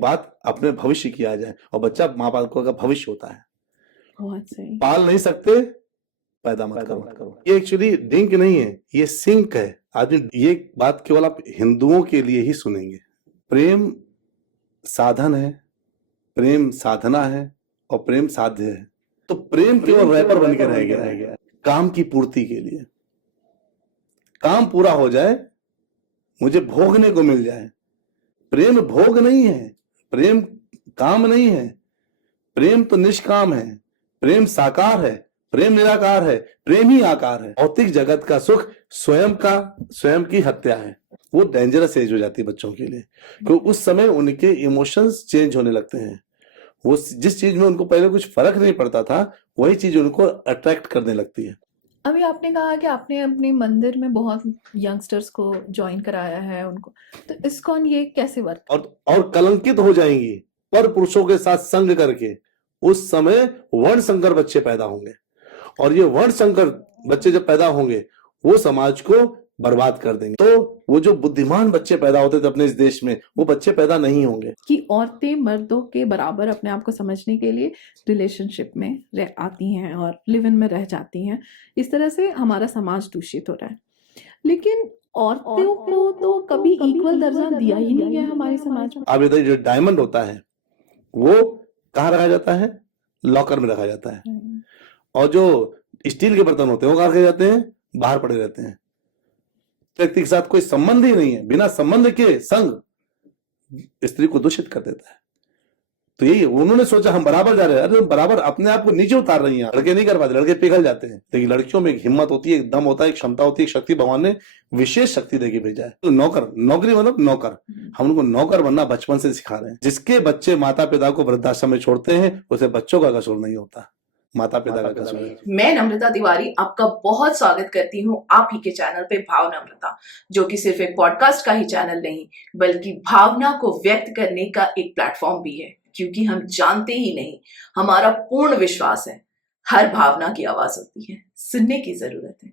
बात अपने भविष्य की आ जाए, और बच्चा माँ बाप का भविष्य होता है। बहुत सही। पाल नहीं सकते, पैदा मत करो। ये एक्चुअली डिंक नहीं है, ये सिंक है। आदमी ये बात केवल आप हिंदुओं के लिए ही सुनेंगे। प्रेम साधन है, प्रेम साधना है, और प्रेम साध्य है। तो प्रेम केवल रैपर बन के रह गया है काम की पूर्ति के लिए। काम पूरा हो जाए, मुझे भोगने को मिल जाए। प्रेम भोग नहीं है, प्रेम काम नहीं है, प्रेम तो निष्काम है, प्रेम साकार है, प्रेम निराकार है, प्रेम ही आकार है। भौतिक जगत का सुख स्वयं की हत्या है। वो डेंजरस एज हो जाती है बच्चों के लिए, क्योंकि उस समय उनके इमोशंस चेंज होने लगते हैं। वो जिस चीज में उनको पहले कुछ फर्क नहीं पड़ता था, वही चीज उनको अट्रैक्ट करने लगती है। अभी आपने कहा कि आपने अपने मंदिर में बहुत यंगस्टर्स को ज्वाइन कराया है उनको, तो इस्कॉन ये कैसे वर्क? और कलंकित हो जाएंगी पर पुरुषों के साथ संग करके। उस समय वर्ण संकर बच्चे पैदा होंगे, और ये वर्ण संकर बच्चे जब पैदा होंगे, वो समाज को बर्बाद कर देंगे। तो वो जो बुद्धिमान बच्चे पैदा होते थे अपने इस देश में, वो बच्चे पैदा नहीं होंगे। कि औरतें मर्दों के बराबर अपने आप को समझने के लिए रिलेशनशिप में आती हैं और लिव इन में रह जाती हैं। इस तरह से हमारा समाज दूषित हो रहा है। लेकिन औरतों को तो कभी इक्वल दर्जा दिया ही नहीं गया हमारे समाज में। अब इधर जो डायमंड होता है वो कहाँ रखा जाता है? लॉकर में रखा जाता है। और जो स्टील के बर्तन होते हैं वो कहाँ रखे जाते हैं? बाहर पड़े रहते हैं। व्यक्ति के साथ कोई संबंध ही नहीं है, बिना संबंध के संग स्त्री को दूषित कर देता है। तो यही उन्होंने सोचा हम बराबर जा रहे हैं। अरे हम बराबर अपने आप को नीचे उतार रही हैं। लड़के नहीं कर पाते, लड़के पिघल जाते हैं। लेकिन लड़कियों में एक हिम्मत होती है, एक दम होता है, एक क्षमता होती है, एक शक्ति भगवान ने विशेष शक्ति देके भेजा है। तो नौकरी मतलब नौकर, हम उनको नौकर बनना बचपन से सिखा रहे हैं। जिसके बच्चे माता पिता को वृद्धाश्रम में छोड़ते हैं, उसे बच्चों का कसूर नहीं होता, माता पिता का कसूर है। मैं नम्रता तिवारी आपका बहुत स्वागत करती हूँ आप ही के चैनल पे भाव नम्रता, जो कि सिर्फ एक पॉडकास्ट का ही चैनल नहीं बल्कि भावना को व्यक्त करने का एक प्लेटफॉर्म भी है। क्योंकि हम जानते ही नहीं, हमारा पूर्ण विश्वास है हर भावना की आवाज होती है, सुनने की जरूरत है।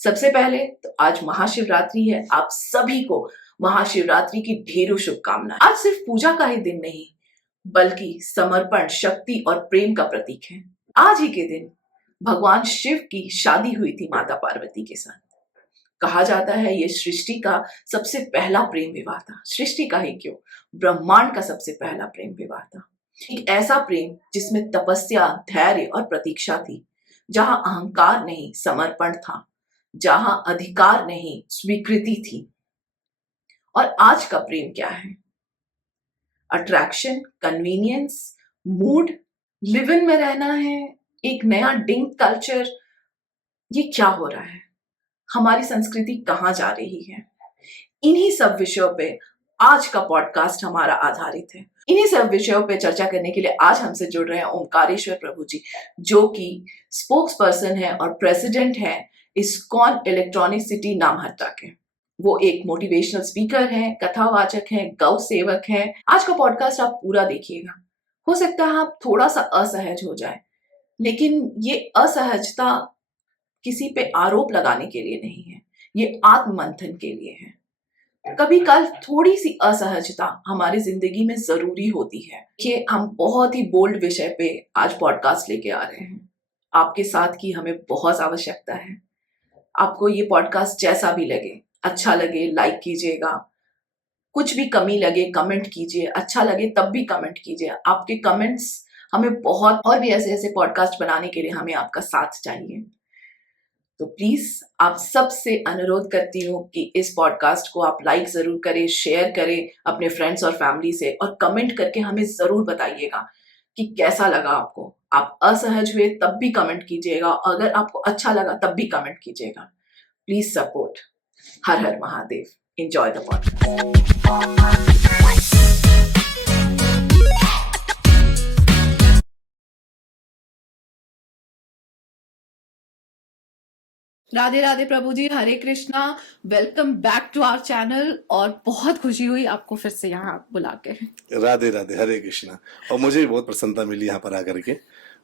सबसे पहले तो आज महाशिवरात्रि है, आप सभी को महाशिवरात्रि की ढेरों शुभकामनाएं। आज सिर्फ पूजा का ही दिन नहीं बल्कि समर्पण, शक्ति और प्रेम का प्रतीक है। आज ही के दिन भगवान शिव की शादी हुई थी माता पार्वती के साथ। कहा जाता है ये सृष्टि का सबसे पहला प्रेम विवाह था। सृष्टि का ही क्यों, ब्रह्मांड का सबसे पहला प्रेम विवाह था। एक ऐसा प्रेम जिसमें तपस्या, धैर्य और प्रतीक्षा थी, जहां अहंकार नहीं समर्पण था, जहां अधिकार नहीं स्वीकृति थी। और आज का प्रेम क्या है? Attraction, convenience, mood, live in में रहना है, एक नया डिंक कल्चर। ये क्या हो रहा है? हमारी संस्कृति कहाँ जा रही है? इन्हीं सब विषयों पे आज का पॉडकास्ट हमारा आधारित है। इन्हीं सब विषयों पे चर्चा करने के लिए आज हमसे जुड़ रहे हैं ओमकारेश्वर प्रभु जी, जो कि स्पोक्स पर्सन है और प्रेसिडेंट है इस्कॉन इलेक्ट्रॉनिक सिटी नामहट्टा के। वो एक मोटिवेशनल स्पीकर हैं, कथावाचक हैं, गौ सेवक हैं। आज का पॉडकास्ट आप पूरा देखिएगा। हो सकता है आप थोड़ा सा असहज हो जाए, लेकिन ये असहजता किसी पे आरोप लगाने के लिए नहीं है, ये आत्ममंथन के लिए है। कभी कल थोड़ी सी असहजता हमारी जिंदगी में जरूरी होती है कि हम बहुत ही बोल्ड विषय पे आज पॉडकास्ट लेके आ रहे हैं। आपके साथ की हमें बहुत आवश्यकता है। आपको ये पॉडकास्ट जैसा भी लगे, अच्छा लगे लाइक कीजिएगा, कुछ भी कमी लगे कमेंट कीजिए, अच्छा लगे तब भी कमेंट कीजिए। आपके कमेंट्स हमें बहुत, और भी ऐसे ऐसे पॉडकास्ट बनाने के लिए हमें आपका साथ चाहिए। तो प्लीज आप सबसे अनुरोध करती हूँ कि इस पॉडकास्ट को आप लाइक जरूर करें, शेयर करें अपने फ्रेंड्स और फैमिली से, और कमेंट करके हमें जरूर बताइएगा कि कैसा लगा आपको। आप असहज हुए तब भी कमेंट कीजिएगा, अगर आपको अच्छा लगा तब भी कमेंट कीजिएगा। Please support. हर हर Mahadev. Enjoy the podcast. Radhe Radhe प्रभु जी, Hare Krishna, welcome back to our channel. और बहुत खुशी हुई आपको फिर से यहाँ बुला के। राधे राधे, हरे कृष्णा। और मुझे भी बहुत प्रसन्नता मिली यहाँ पर आकर के,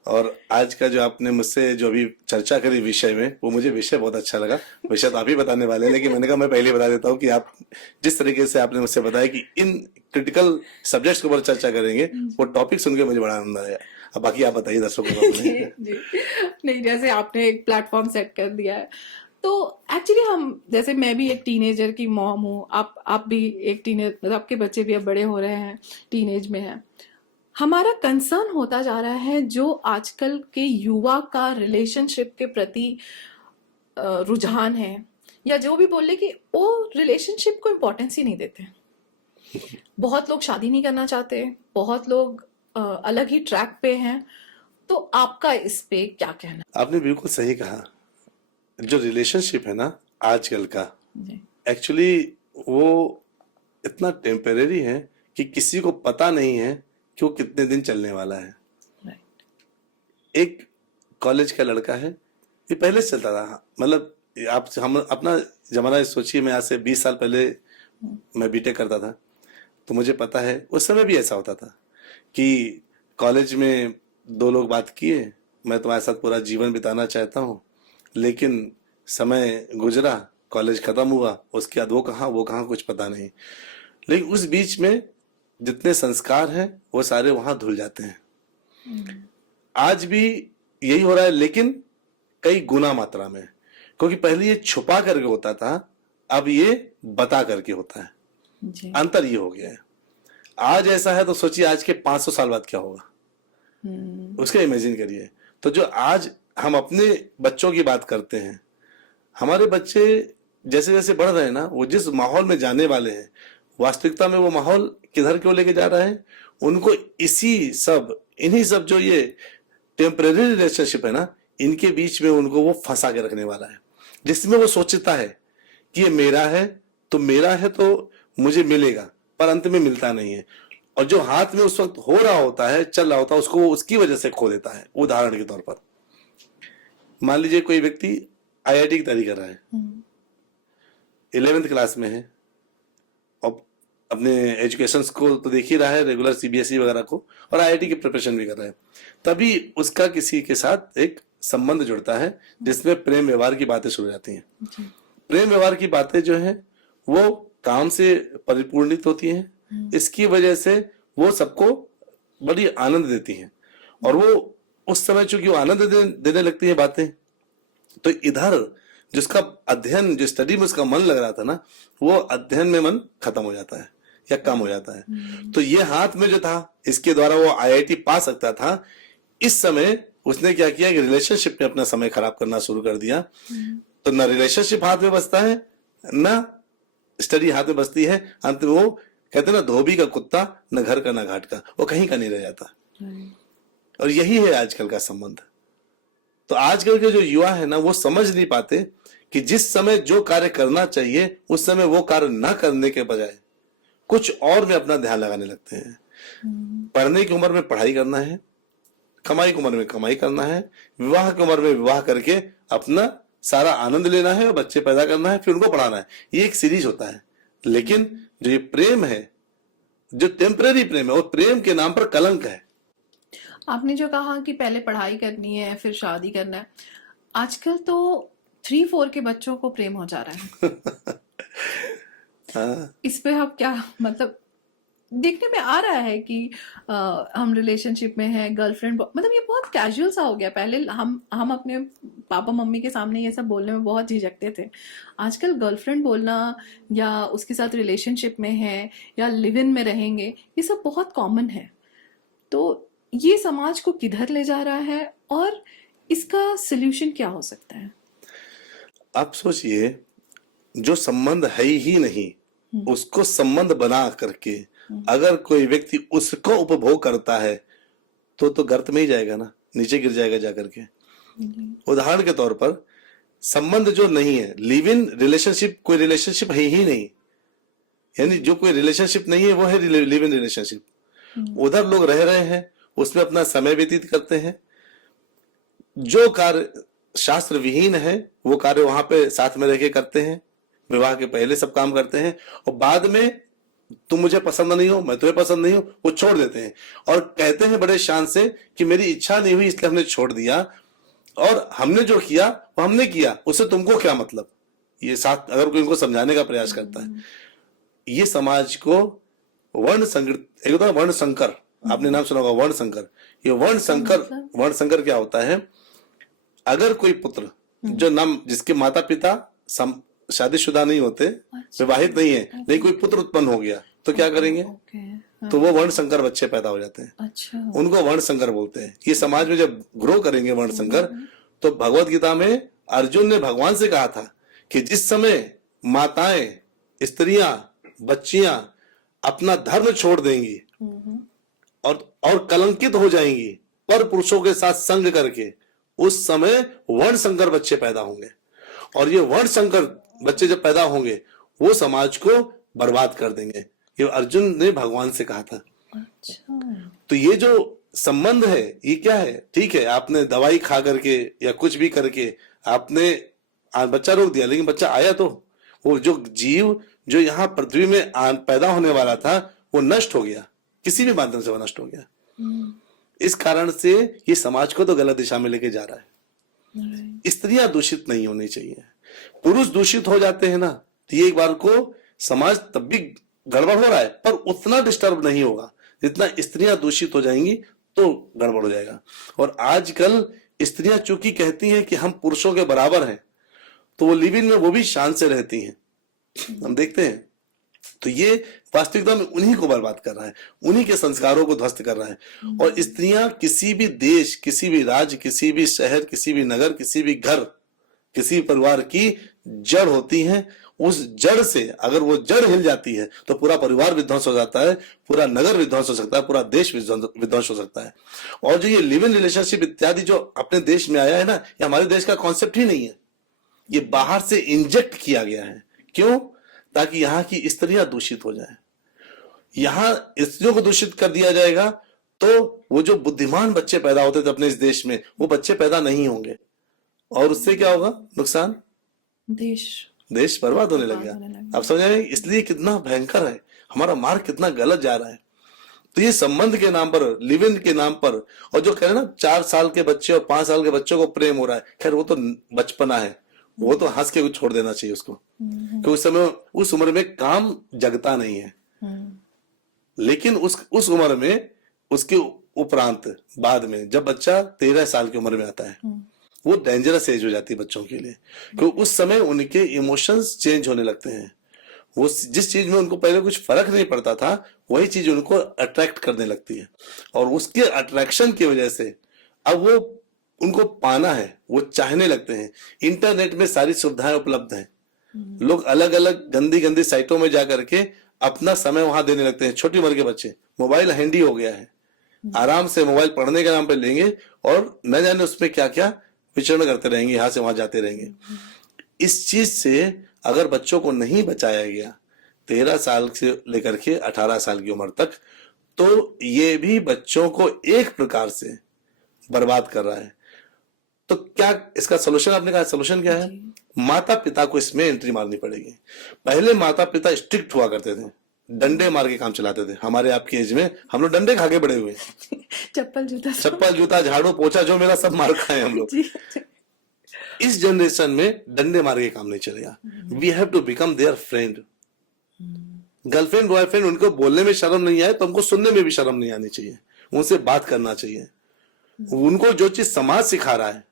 और आज का जो आपने मुझसे जो अभी चर्चा करी विषय में, वो मुझे विषय बहुत अच्छा लगा। विषय तो आप ही बताने वाले हैं, लेकिन मैंने कहा मैं पहले बता देता हूँ कि आप जिस तरीके से आपने मुझसे बताया कि इन क्रिटिकल सब्जेक्ट्स के ऊपर चर्चा करेंगे, वो टॉपिक सुन के मुझे बड़ा आनंद आया। अब बाकी आप बताइए दर्शकों को जी अपने। जी नहीं, जैसे आपने एक प्लेटफॉर्म सेट कर दिया है, तो एक्चुअली हम, जैसे मैं भी एक टीनेजर की मॉम हूँ, आप भी एक टीनेज, मतलब आपके बच्चे भी अब बड़े हो रहे हैं, टीनेज में हैं। हमारा कंसर्न होता जा रहा है जो आजकल के युवा का रिलेशनशिप के प्रति रुझान है, या जो भी बोले कि वो रिलेशनशिप को इम्पोर्टेंस ही नहीं देते। बहुत लोग शादी नहीं करना चाहते, बहुत लोग अलग ही ट्रैक पे हैं। तो आपका इस पे क्या कहना आपने बिल्कुल सही कहा। जो रिलेशनशिप है ना आजकल का, जी? एक्चुअली वो इतना टेम्परेरी है कि किसी को पता नहीं है कि वो कितने दिन चलने वाला है। राइट। एक कॉलेज का लड़का है, ये पहले से चलता था, मतलब आप हम अपना जमाना सोचिए, मैं आज से 20 साल पहले मैं बीटेक करता था, तो मुझे पता है उस समय भी ऐसा होता था कि कॉलेज में दो लोग बात किए, मैं तुम्हारे साथ पूरा जीवन बिताना चाहता हूँ, लेकिन समय गुजरा, कॉलेज खत्म हुआ, उसके बाद वो कहाँ कुछ पता नहीं। लेकिन उस बीच में जितने संस्कार हैं वो सारे वहां धुल जाते हैं। आज भी यही हो रहा है, लेकिन कई गुना मात्रा में, क्योंकि पहले ये छुपा करके होता था, अब ये बता करके होता है। जी। अंतर ये हो गया है। आज ऐसा है तो सोचिए आज के 500 साल बाद क्या होगा, उसका इमेजिन करिए। तो जो आज हम अपने बच्चों की बात करते हैं, हमारे बच्चे जैसे जैसे बढ़ रहे हैं ना, वो जिस माहौल में जाने वाले हैं, वास्तविकता में वो माहौल किधर क्यों लेके जा रहा है, उनको इन्हीं सब जो ये टेम्परेरी रिलेशनशिप है ना, इनके बीच में उनको वो फंसा के रखने वाला है, जिसमें वो सोचता है कि ये मेरा है तो मुझे मिलेगा, पर अंत में मिलता नहीं है। और जो हाथ में उस वक्त हो रहा होता है, चल रहा होता है, उसको उसकी वजह से खो देता है। उदाहरण के तौर पर मान लीजिए कोई व्यक्ति आईआईटी की तैयारी कर रहा है, 11th क्लास में है, और अपने एजुकेशन को तो देख ही रहा है, रेगुलर सीबीएसई वगैरह को, और आईआईटी की प्रिपरेशन भी कर रहा है। तभी उसका किसी के साथ एक संबंध जुड़ता है, जिसमें प्रेम व्यवहार की बातें शुरू हो जाती हैं। प्रेम व्यवहार की बातें जो है वो काम से परिपूर्णित होती हैं, इसकी वजह से वो सबको बड़ी आनंद देती हैं, और वो उस समय चूंकि वो आनंद देने लगती है बातें, तो इधर जिसका अध्ययन, जो स्टडी में उसका मन लग रहा था ना, वो अध्ययन में मन खत्म हो जाता है या कम हो जाता है। तो ये हाथ में जो था, इसके द्वारा वो आईआईटी पा सकता था, इस समय उसने क्या किया कि रिलेशनशिप में अपना समय खराब करना शुरू कर दिया। तो न रिलेशनशिप हाथ में बचता है, न स्टडी हाथ में बचती है। अंत में वो कहते हैं ना, धोबी का कुत्ता, न घर का न घाट का, वो कहीं का नहीं रह जाता। और यही है आजकल का संबंध। तो आजकल के जो युवा है ना, वो समझ नहीं पाते कि जिस समय जो कार्य करना चाहिए, उस समय वो कार्य ना करने के बजाय कुछ और में अपना ध्यान लगाने लगते हैं। पढ़ने की उम्र में पढ़ाई करना है, कमाई की उम्र में कमाई करना है, विवाह की उम्र में विवाह करके अपना सारा आनंद लेना है, और बच्चे पैदा करना है, फिर उनको पढ़ाना है। ये एक सीरीज होता है। लेकिन जो ये प्रेम है, जो टेम्परेरी प्रेम है, वो प्रेम के नाम पर कलंक है। आपने जो कहा कि पहले पढ़ाई करनी है फिर शादी करना है, आजकल तो 3-4 के बच्चों को प्रेम हो जा रहा है। हाँ। इस पे आप क्या, मतलब देखने में आ रहा है कि हम रिलेशनशिप में हैं, गर्लफ्रेंड, मतलब ये बहुत कैजुअल सा हो गया। पहले हम अपने पापा मम्मी के सामने ये सब बोलने में बहुत झिझकते थे। आजकल गर्लफ्रेंड बोलना, या उसके साथ रिलेशनशिप में है, या लिव इन में रहेंगे, ये सब बहुत कॉमन है। तो ये समाज को किधर ले जा रहा है, और इसका सल्यूशन क्या हो सकता है? आप सोचिए, जो संबंध है ही नहीं, उसको संबंध बना करके अगर कोई व्यक्ति उसको उपभोग करता है, तो गर्त में ही जाएगा ना, नीचे गिर जाएगा जाकर के। उदाहरण के तौर पर, संबंध जो नहीं है, लिव इन रिलेशनशिप, कोई रिलेशनशिप है ही नहीं, यानी जो कोई रिलेशनशिप नहीं है वो है लिव इन रिलेशनशिप। उधर लोग रह रहे हैं, उसमें अपना समय व्यतीत करते हैं। जो कार्य शास्त्र विहीन है, वो कार्य वहां पे साथ में रह के करते हैं। विवाह के पहले सब काम करते हैं, और बाद में तुम मुझे पसंद नहीं हो, मैं तुम्हें पसंद नहीं हूं, वो छोड़ देते हैं और कहते हैं बड़े शान से कि मेरी इच्छा नहीं हुई इसलिए हमने छोड़ दिया, और हमने जो किया वो हमने किया, उससे तुमको क्या मतलब। ये साथ अगर कोई इनको समझाने का प्रयास करता है, ये समाज को वर्ण संकर, एक होता है वर्ण संकर, आपने नाम सुना होगा वर्ण संकर। ये वर्ण संकर क्या होता है, अगर कोई पुत्र जो नाम जिसके माता पिता शादीशुदा नहीं होते, विवाहित नहीं है, लेकिन कोई पुत्र उत्पन्न हो गया तो क्या करेंगे, तो वो वर्ण संकर बच्चे पैदा हो जाते हैं। अच्छा, उनको वर्ण संकर बोलते हैं। ये समाज में जब ग्रो करेंगे वर्ण संकर, तो भगवत गीता में अर्जुन ने भगवान से कहा था कि जिस समय माताएं, स्त्रियां, बच्चियां अपना धर्म छोड़ देंगी और कलंकित हो जाएंगी पर पुरुषों के साथ संग करके, उस समय वर्ण संकर बच्चे पैदा होंगे। और ये वर्ण संकर बच्चे जब पैदा होंगे वो समाज को बर्बाद कर देंगे। ये अर्जुन ने भगवान से कहा था। अच्छा, तो ये जो संबंध है ये क्या है, ठीक है आपने दवाई खा करके या कुछ भी करके आपने बच्चा रोक दिया, लेकिन बच्चा आया तो, वो जो जीव जो यहाँ पृथ्वी में पैदा होने वाला था वो नष्ट हो गया, किसी भी माध्यम से वो नष्ट हो गया। इस कारण से ये समाज को तो गलत दिशा में लेके जा रहा है। स्त्रियां दूषित नहीं होनी चाहिए, पुरुष दूषित हो जाते हैं ना, तो ये एक बार को समाज तब भी गड़बड़ हो रहा है, पर उतना डिस्टर्ब नहीं होगा जितना स्त्रियां दूषित हो जाएंगी तो गड़बड़ हो जाएगा। और आजकल स्त्रियां चूंकि कहती हैं कि हम पुरुषों के बराबर हैं, तो वो लिव इन में वो भी शान से रहती हैं, हम देखते हैं। तो ये वास्तविकता में उन्हीं को बर्बाद कर रहा है, उन्हीं के संस्कारों को ध्वस्त कर रहा है। और स्त्रियां किसी भी देश, किसी भी राज्य, किसी भी शहर, किसी भी नगर, किसी भी घर, किसी परिवार की जड़ होती हैं। उस जड़ से अगर वो जड़ हिल जाती है तो पूरा परिवार विध्वंस हो जाता है, पूरा नगर विध्वंस हो सकता है, पूरा देश विध्वंस हो सकता है। और जो ये लिव इन रिलेशनशिप इत्यादि जो अपने देश में आया है ना, ये हमारे देश का कॉन्सेप्ट ही नहीं है, ये बाहर से इंजेक्ट किया गया है। क्यों? ताकि यहाँ की स्त्रियां दूषित हो जाए। यहाँ स्त्रियों को दूषित कर दिया जाएगा तो वो जो बुद्धिमान बच्चे पैदा होते थे अपने इस देश में, वो बच्चे पैदा नहीं होंगे, और उससे क्या होगा नुकसान, देश बर्बाद होने लग गया। आप समझ आए इसलिए कितना भयंकर है, हमारा मार्ग कितना गलत जा रहा है। तो ये संबंध के नाम पर, लिव इन के नाम पर, और जो कह रहे ना 4 साल के बच्चे और 5 साल के बच्चों को प्रेम हो रहा है, खैर वो तो बचपना है, वो तो हंस के छोड़ देना चाहिए उसको, क्योंकि उस समय उस उम्र में काम जगता नहीं है। लेकिन उस उम्र में, उसके उपरांत बाद में जब बच्चा 13 साल की उम्र में आता है, वो डेंजरस एज हो जाती है बच्चों के लिए, क्योंकि उस समय उनके इमोशंस चेंज होने लगते हैं। वो जिस चीज में उनको पहले कुछ फर्क नहीं पड़ता था, वही चीज उनको अट्रैक्ट करने लगती है, और उसके अट्रैक्शन की वजह से अब वो उनको पाना है, वो चाहने लगते हैं। इंटरनेट में सारी सुविधाएं उपलब्ध हैं, लोग अलग अलग गंदी गंदी साइटों में जाकर के अपना समय वहां देने लगते हैं। छोटी उम्र के बच्चे, मोबाइल हैंडी हो गया है, आराम से मोबाइल पढ़ने के नाम पे लेंगे और न जाने उसमें क्या क्या विचरण करते रहेंगे, यहां से वहां जाते रहेंगे। इस चीज से अगर बच्चों को नहीं बचाया गया 13 साल से लेकर के 18 साल की उम्र तक, तो ये भी बच्चों को एक प्रकार से बर्बाद कर रहा है। तो क्या इसका सोल्यूशन, आपने कहा सोल्यूशन क्या है? माता पिता को इसमें एंट्री मारनी पड़ेगी। पहले माता पिता स्ट्रिक्ट हुआ करते थे, डंडे मार के काम चलाते थे। हमारे आपकी एज में हम लोग डंडे खा के बड़े हुए, चप्पल जूता झाड़ू पोछा जो मेरा सब मार खाए हम लोग। इस जनरेशन में डंडे मार के काम नहीं चलेगा। We have to become their friend, girlfriend boyfriend. उनको बोलने में शर्म नहीं आए तो हमको सुनने में भी शर्म नहीं आनी चाहिए, उनसे बात करना चाहिए। उनको जो चीज समाज सिखा रहा है,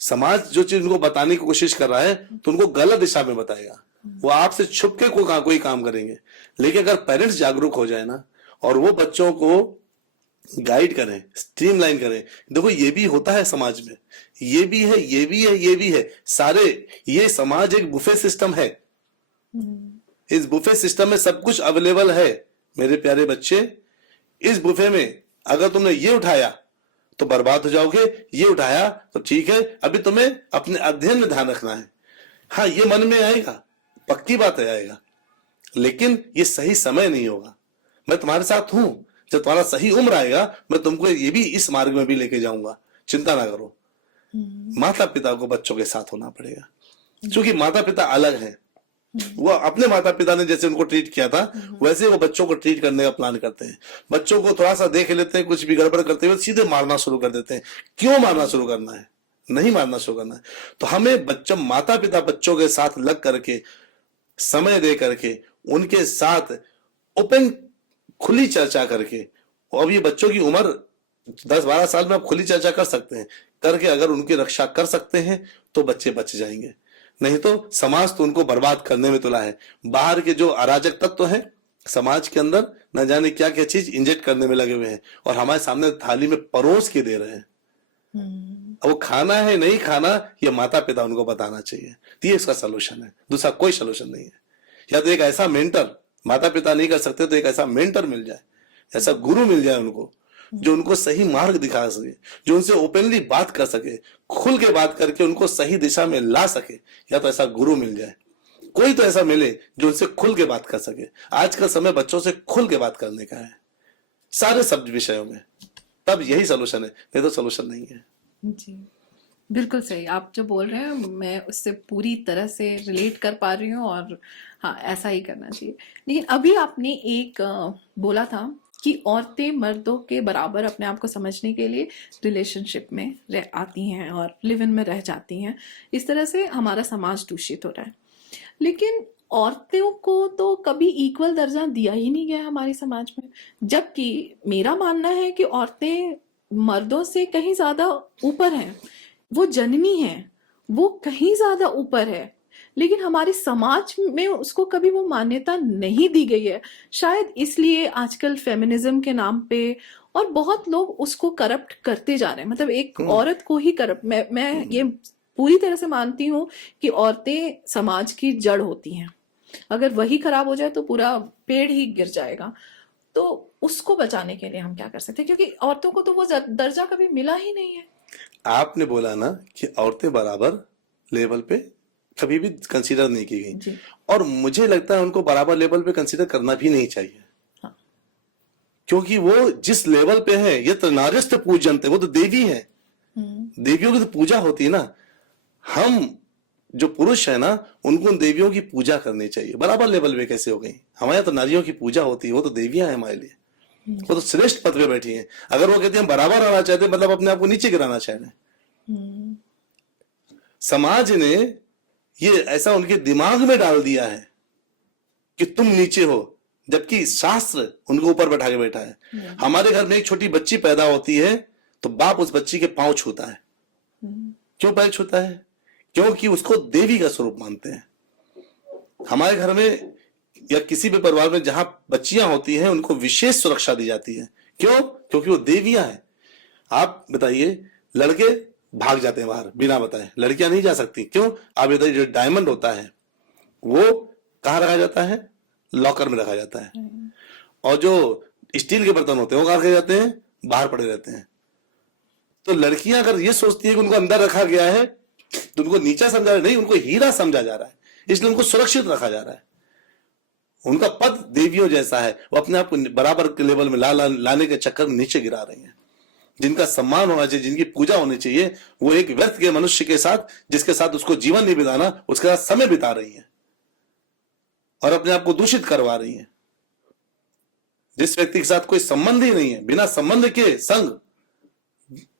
समाज जो चीज उनको बताने की कोशिश कर रहा है, तो उनको गलत दिशा में बताएगा। वो आपसे छुप के कोई काम करेंगे। लेकिन अगर पेरेंट्स जागरूक हो जाए ना, और वो बच्चों को गाइड करें, स्ट्रीमलाइन करें, देखो ये भी होता है समाज में, ये भी है, ये भी है, ये भी है, सारे, ये समाज एक बुफे सिस्टम है। इस बुफे सिस्टम में सब कुछ अवेलेबल है मेरे प्यारे बच्चे। इस बुफे में अगर तुमने ये उठाया तो बर्बाद हो जाओगे, ये उठाया तो ठीक है, अभी तुम्हें अपने अध्ययन में ध्यान रखना है। हाँ, ये मन में आएगा, पक्की बात है आएगा, लेकिन ये सही समय नहीं होगा। मैं तुम्हारे साथ हूं, जब तुम्हारा सही उम्र आएगा मैं तुमको ये भी इस मार्ग में भी लेके जाऊंगा, चिंता ना करो। माता पिता को बच्चों के साथ होना पड़ेगा, क्योंकि माता पिता अलग हैं, वो अपने माता पिता ने जैसे उनको ट्रीट किया था वैसे वो बच्चों को ट्रीट करने का प्लान करते हैं। बच्चों को थोड़ा सा देख लेते हैं कुछ भी गड़बड़ करते हुए सीधे मारना शुरू कर देते हैं। क्यों मारना शुरू करना है? नहीं मारना शुरू करना है। तो हमें बच्चों माता पिता बच्चों के साथ लग करके समय दे करके उनके साथ ओपन खुली चर्चा करके, और अब ये बच्चों की उम्र 10-12 साल में आप खुली चर्चा कर सकते हैं, करके अगर उनकी रक्षा कर सकते हैं तो बच्चे बच जाएंगे। नहीं तो समाज तो उनको बर्बाद करने में तुला है। बाहर के जो अराजक तत्व हैं समाज के अंदर न जाने क्या क्या चीज इंजेक्ट करने में लगे हुए हैं और हमारे सामने थाली में परोस के दे रहे हैं। अब वो खाना है नहीं खाना ये माता पिता उनको बताना चाहिए। तो ये इसका सोल्यूशन है, दूसरा कोई सोल्यूशन नहीं है। या तो एक ऐसा मेंटर, माता पिता नहीं कर सकते तो एक ऐसा मेंटर मिल जाए, ऐसा गुरु मिल जाए उनको जो उनको सही मार्ग दिखा सके, जो उनसे ओपनली बात कर सके, खुल के बात करके उनको सही दिशा में ला सके। या तो ऐसा गुरु मिल जाए, कोई तो ऐसा मिले जो उनसे खुल के बात कर सके। आज का समय बच्चों से खुल के बात करने का है सारे सब विषयों में, तब यही सोल्यूशन है, नहीं तो सोल्यूशन नहीं है। जी बिल्कुल सही आप जो बोल रहे हैं, मैं उससे पूरी तरह से रिलेट कर पा रही हूँ और हाँ ऐसा ही करना चाहिए। लेकिन अभी आपने एक बोला था कि औरतें मर्दों के बराबर अपने आप को समझने के लिए रिलेशनशिप में रह आती हैं और लिव इन में रह जाती हैं। इस तरह से हमारा समाज दूषित हो रहा है। लेकिन औरतों को तो कभी इक्वल दर्जा दिया ही नहीं गया हमारे समाज में, जबकि मेरा मानना है कि औरतें मर्दों से कहीं ज्यादा ऊपर हैं। वो जननी है, वो कहीं ज्यादा ऊपर है, लेकिन हमारे समाज में उसको कभी वो मान्यता नहीं दी गई है। शायद इसलिए आजकल फेमिनिज्म के नाम पे और बहुत लोग उसको करप्ट करते जा रहे हैं। मतलब एक औरत को ही करप्ट, मैं ये पूरी तरह से मानती हूँ कि औरतें समाज की जड़ होती हैं। अगर वही खराब हो जाए तो पूरा पेड़ ही गिर जाएगा। तो उसको बचाने के लिए हम क्या कर सकते हैं, क्योंकि औरतों को तो वो दर्जा कभी मिला ही नहीं है। आपने बोला ना कि औरतें बराबर लेवल पे कभी भी कंसीडर नहीं की गई जी। और मुझे लगता है उनको बराबर लेवल पे कंसीडर करना भी नहीं चाहिए। हाँ। क्योंकि वो जिस लेवल पे है, ये तो नारिस्थ पूजनते, वो तो देवी है, देवियों की तो पूजा होती है ना। हम जो पुरुष है ना उनको उन देवियों की पूजा करनी चाहिए। बराबर लेवल पे कैसे हो गई? हमारे यहाँ तो नारियों की पूजा होती है, वो तो देवियां हैं हमारे लिए, वो तो श्रेष्ठ पद पे बैठी हैं। अगर वो कहते हैं बराबर आना चाहते हैं मतलब अपने आप को नीचे गिराना चाह रहे हैं। समाज ने ये ऐसा उनके दिमाग में डाल दिया है कि तुम नीचे हो, जबकि शास्त्र उनको ऊपर बैठा के बैठा है। हमारे घर में एक छोटी बच्ची पैदा होती है तो बाप उस बच्ची के पांव छूता है। क्यों पैर छूता है? क्योंकि उसको देवी का स्वरूप मानते हैं। हमारे घर में या किसी भी परिवार में जहां बच्चियां होती हैं उनको विशेष सुरक्षा दी जाती है। क्यों? क्योंकि वो देवियां हैं। आप बताइए, लड़के भाग जाते हैं बाहर बिना बताए, लड़कियां नहीं जा सकती। क्यों? आप बताइए, जो डायमंड होता है वो कहाँ रखा जाता है? लॉकर में रखा जाता है। और जो स्टील के बर्तन होते हैं वो कहाँ रखे जाते हैं? बाहर पड़े रहते हैं। तो लड़कियां अगर ये सोचती है कि उनको अंदर रखा गया है तो उनको नीचा समझा रहा है, नहीं, उनको हीरा समझा जा रहा है, इसलिए उनको सुरक्षित रखा जा रहा है। उनका पद देवियों जैसा है, वो अपने आप को बराबर के लेवल में लाने के चक्कर में नीचे गिरा रही हैं। जिनका सम्मान होना चाहिए, जिनकी पूजा होनी चाहिए, वो एक व्यर्थ के मनुष्य के साथ, जिसके साथ उसको जीवन नहीं बिताना, उसके साथ समय बिता रही है और अपने आप को दूषित करवा रही है। जिस व्यक्ति के साथ कोई संबंध ही नहीं है, बिना संबंध के संग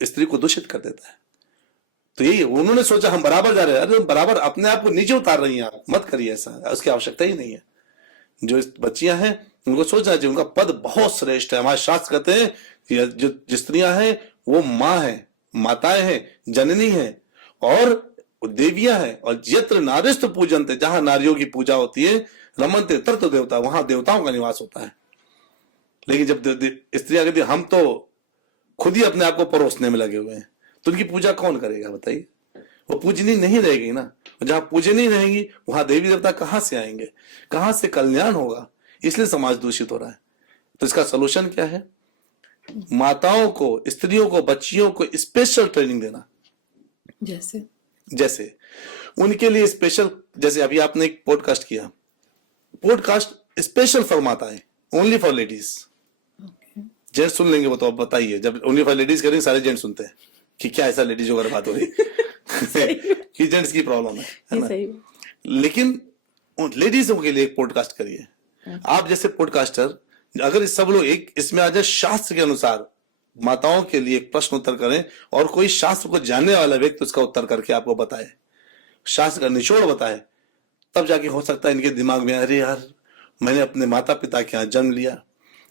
स्त्री को दूषित कर देता है। तो यही उन्होंने सोचा हम बराबर जा रहे हैं। अरे बराबर अपने आप को नीचे उतार रही हैं, आप मत करिए ऐसा, उसकी आवश्यकता ही नहीं है। जो बच्चियां हैं उनको सोचना चाहिए उनका पद बहुत श्रेष्ठ है। हमारे शास्त्र कहते हैं कि जो स्त्रियां हैं वो माँ है, माताएं हैं, जननी है और देवियां हैं। और यत्र नारिस्थ पूजनते, जहां नारियों की पूजा होती है, रमनते तत्र देवता, वहां देवताओं का निवास होता है। लेकिन जब स्त्रियां कहती हम तो खुद ही अपने आप को परोसने में लगे हुए हैं, तो उनकी पूजा कौन करेगा बताइए? वो पूजनी नहीं रहेगी ना। जहां पूजनी रहेंगी वहां देवी देवता कहां से आएंगे, कहां से कल्याण होगा? इसलिए समाज दूषित हो रहा है। तो इसका सोल्यूशन क्या है? माताओं को, स्त्रियों को, बच्चियों को स्पेशल ट्रेनिंग देना। जैसे उनके लिए स्पेशल, जैसे अभी आपने एक पॉडकास्ट किया, पॉडकास्ट स्पेशल फॉर माताएं, ओनली फॉर लेडीज। जेंट्स सुन लेंगे वो तो, आप बताइए, जब ओनली फॉर लेडीज करेंगे सारे जेंट्स सुनते हैं कि क्या ऐसा लेडीज वगैरह बात हो रही कि जेंट्स की प्रॉब्लम है ना। लेकिन लेडीजों के लिए एक पॉडकास्ट करिए। आप जैसे पॉडकास्टर अगर इस सब लोग एक इसमें आ जाए, शास्त्र के अनुसार माताओं के लिए एक प्रश्न उत्तर करें और कोई शास्त्र को जानने वाला व्यक्ति उसका उत्तर करके आपको बताए, शास्त्र का निचोड़ बताए, तब जाके हो सकता है इनके दिमाग में अरे यार मैंने अपने माता पिता के यहाँ जन्म लिया,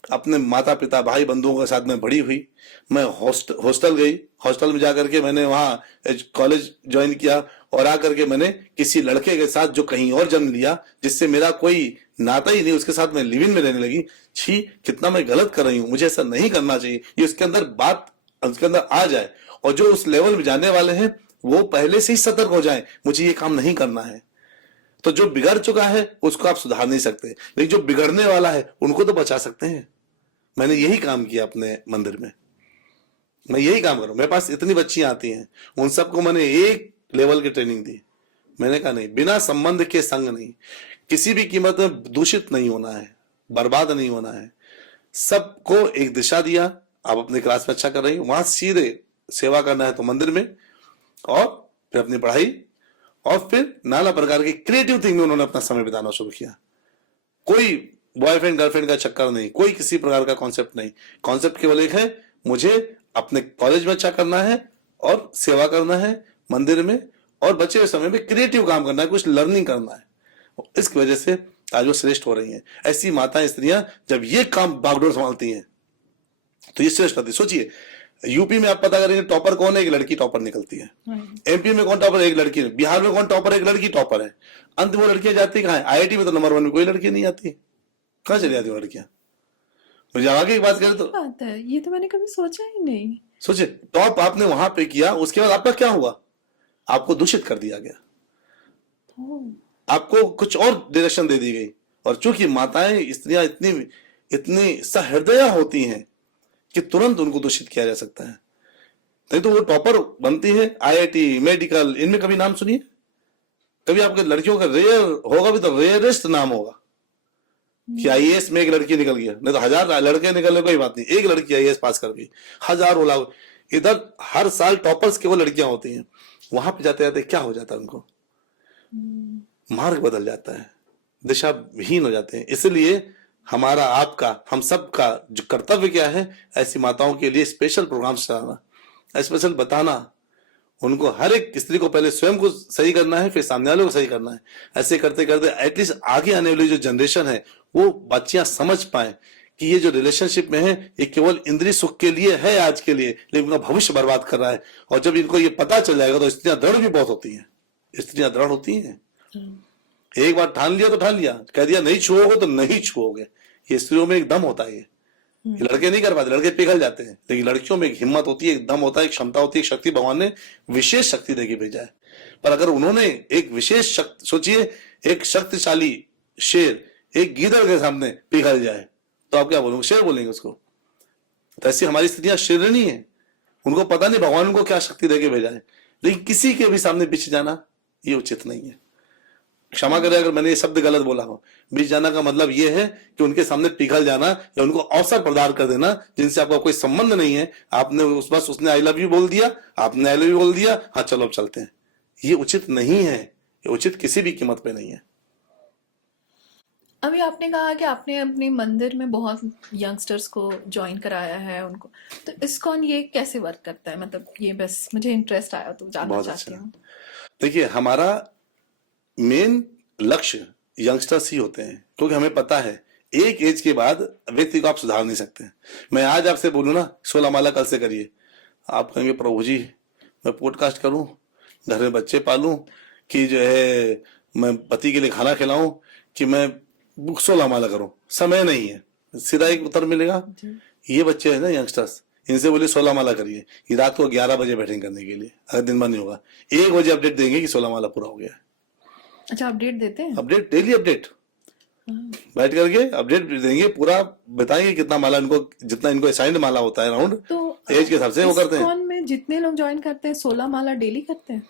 अपने माता पिता भाई बंधुओं के साथ में बड़ी हुई, मैं हॉस्टल गई, हॉस्टल में जाकर के मैंने वहां कॉलेज ज्वाइन किया और आकर के मैंने किसी लड़के के साथ जो कहीं और जन्म लिया जिससे मेरा कोई नाता ही नहीं, उसके साथ मैं लिव इन में रहने लगी। छी, कितना मैं गलत कर रही हूं, मुझे ऐसा नहीं करना चाहिए। ये उसके अंदर बात उसके अंदर आ जाए और जो उस लेवल में जाने वाले हैं वो पहले से ही सतर्क हो जाए, मुझे ये काम नहीं करना है। तो जो बिगड़ चुका है उसको आप सुधार नहीं सकते, लेकिन जो बिगड़ने वाला है उनको तो बचा सकते हैं। मैंने यही काम किया अपने मंदिर में, मैं यही काम करूं। मेरे पास इतनी बच्चियां आती हैं, उन सबको मैंने एक लेवल की ट्रेनिंग दी। मैंने कहा नहीं, बिना संबंध के संग नहीं, किसी भी कीमत में दूषित नहीं होना है, बर्बाद नहीं होना है। सबको एक दिशा दिया, आप अपनी क्लास में अच्छा कर रही हो, वहां सीधे सेवा करना है तो मंदिर में, और फिर अपनी पढ़ाई, और फिर नाना प्रकार की क्रिएटिव थिंग में उन्होंने अपना समय बिताना शुरू किया। कोई बॉयफ्रेंड गर्लफ्रेंड का चक्कर नहीं, कोई किसी प्रकार का कॉन्सेप्ट नहीं। कॉन्सेप्ट केवल एक है, मुझे अपने कॉलेज में अच्छा करना है और सेवा करना है मंदिर में, और बचे हुए समय में क्रिएटिव काम करना है, कुछ लर्निंग करना है। इसकी वजह से आज वो श्रेष्ठ हो रही हैं। ऐसी माताएं स्त्रियां जब ये काम बागडोर संभालती हैं तो ये श्रेष्ठ होती है। सोचिए, यूपी में आप पता करेंगे टॉपर कौन है, एक लड़की टॉपर निकलती है। एमपी में कौन टॉपर, एक लड़की है। बिहार में कौन टॉपर, एक लड़की टॉपर है। अंत में वो लड़कियां जाती कहाँ है? आईआईटी में तो नंबर 1 में कोई लड़की नहीं आती, कहाँ चली जाती वो लड़कियां? मुझे आगे की बात करें तो बात है, ये तो मैंने कभी सोचा ही नहीं। सोचिए, टॉप आपने वहां पे किया, उसके बाद आपका क्या हुआ? आपको दूषित कर दिया गया, आपको कुछ और डायरेक्शन दे दी गई। और चूंकि माताएं स्त्रियां इतनी इतनी सहृदया होती हैं कि तुरंत उनको दूषित किया जा सकता है। नहीं तो वो टॉपर बनती है, आईआईटी, मेडिकल, इनमें कभी नाम सुनिए? कभी आपके लड़कियों का रेयर होगा भी तो रेयरेस्ट नाम होगा कि आईएएस में एक लड़की निकल गया। नहीं तो 1000 लड़के निकलने कोई बात नहीं, एक लड़की आईएएस पास कर गई, 1000 लाख। इधर हर साल टॉपर्स केवल लड़कियां होती हैं, वहां पे जाते जाते क्या हो जाता है, उनको मार्ग बदल जाता है, दिशा विहीन हो जाते हैं। इसलिए हमारा, आपका, हम सब का जो कर्तव्य क्या है, ऐसी माताओं के लिए स्पेशल प्रोग्राम चलाना, स्पेशल बताना। उनको, हर एक स्त्री को पहले स्वयं को सही करना है, फिर सामने वाले को सही करना है। ऐसे करते करते एटलीस्ट आगे आने वाली जो जनरेशन है वो बच्चियां समझ पाए कि ये जो रिलेशनशिप में है ये केवल इंद्रिय सुख के लिए है आज के लिए, लेकिन उनका भविष्य बर्बाद कर रहा है। और जब इनको ये पता चल जाएगा तो स्त्रियां दृढ़ भी बहुत होती हैं। स्त्रियां दृढ़ होती हैं, एक बार ठान लिया तो ठान लिया, कह दिया नहीं छुओगे तो नहीं छुओगे। ये स्त्रियों में एक दम होता है, ये लड़के नहीं कर पाते, लड़के पिघल जाते हैं, लेकिन लड़कियों में एक हिम्मत होती है, एक दम होता है, एक क्षमता होती है, एक शक्ति भगवान ने विशेष शक्ति देके भेजा है। पर अगर उन्होंने एक विशेष शक्ति, सोचिए एक शक्तिशाली शेर एक गीदड़ के सामने पिघल जाए तो आप क्या बोलोगे? शेर बोलेंगे उसको। तो ऐसी हमारी स्त्रियां शेरनी है, उनको पता नहीं भगवान उनको क्या शक्ति देके भेजा है, लेकिन किसी के भी सामने पीछे जाना ये उचित नहीं है। क्षमा करें अगर मैंने ये शब्द गलत बोला हो। बीच जाना का मतलब ये है कि उनके सामने पिघल जाना या उनको अवसर प्रदान कर देना जिनसे आपका कोई संबंध नहीं है। आपने बस उसने आई लव यू बोल दिया, आपने आई लव यू बोल दिया, हाँ चलो अब चलते हैं, ये उचित नहीं है, ये उचित किसी भी कीमत पे नहीं है। अभी आपने कहा कि आपने अपने मंदिर में बहुत यंगस्टर्स को ज्वाइन कराया है उनको, तो इस्कॉन ये कैसे वर्क करता है? मतलब ये बस मुझे इंटरेस्ट आया तो जानना बहुत चाहती अच्छा। हूँ। देखिए, हमारा मेन लक्ष्य यंगस्टर्स ही होते हैं, क्योंकि हमें पता है एक एज के बाद व्यक्ति को आप सुधार नहीं सकते। मैं आज आपसे बोलूँ ना 16 माला कल से करिए, आप कहेंगे प्रभु जी मैं पॉडकास्ट करूं, घर में बच्चे पालूं, कि जो है मैं पति के लिए खाना खिलाऊं, कि मैं 16 माला करूं, समय नहीं है। सीधा एक उत्तर मिलेगा, ये बच्चे हैं ना यंगस्टर्स, इनसे बोलिए 16 माला करिए, ये रात को 11 बजे बैठेंगे करने के लिए, अगर दिन भर नहीं होगा 1 बजे अपडेट देंगे कि 16 माला पूरा हो गया। अच्छा, अपडेट देते हैं? अपडेट, डेली अपडेट बैठ करके अपडेट देंगे, पूरा बताएंगे कितना माला इनको, जितना इनको असाइंड माला होता है राउंड तो एज के हिसाब से वो करते हैं। इस्कॉन में जितने लोग ज्वाइन करते हैं 16 माला डेली करते हैं?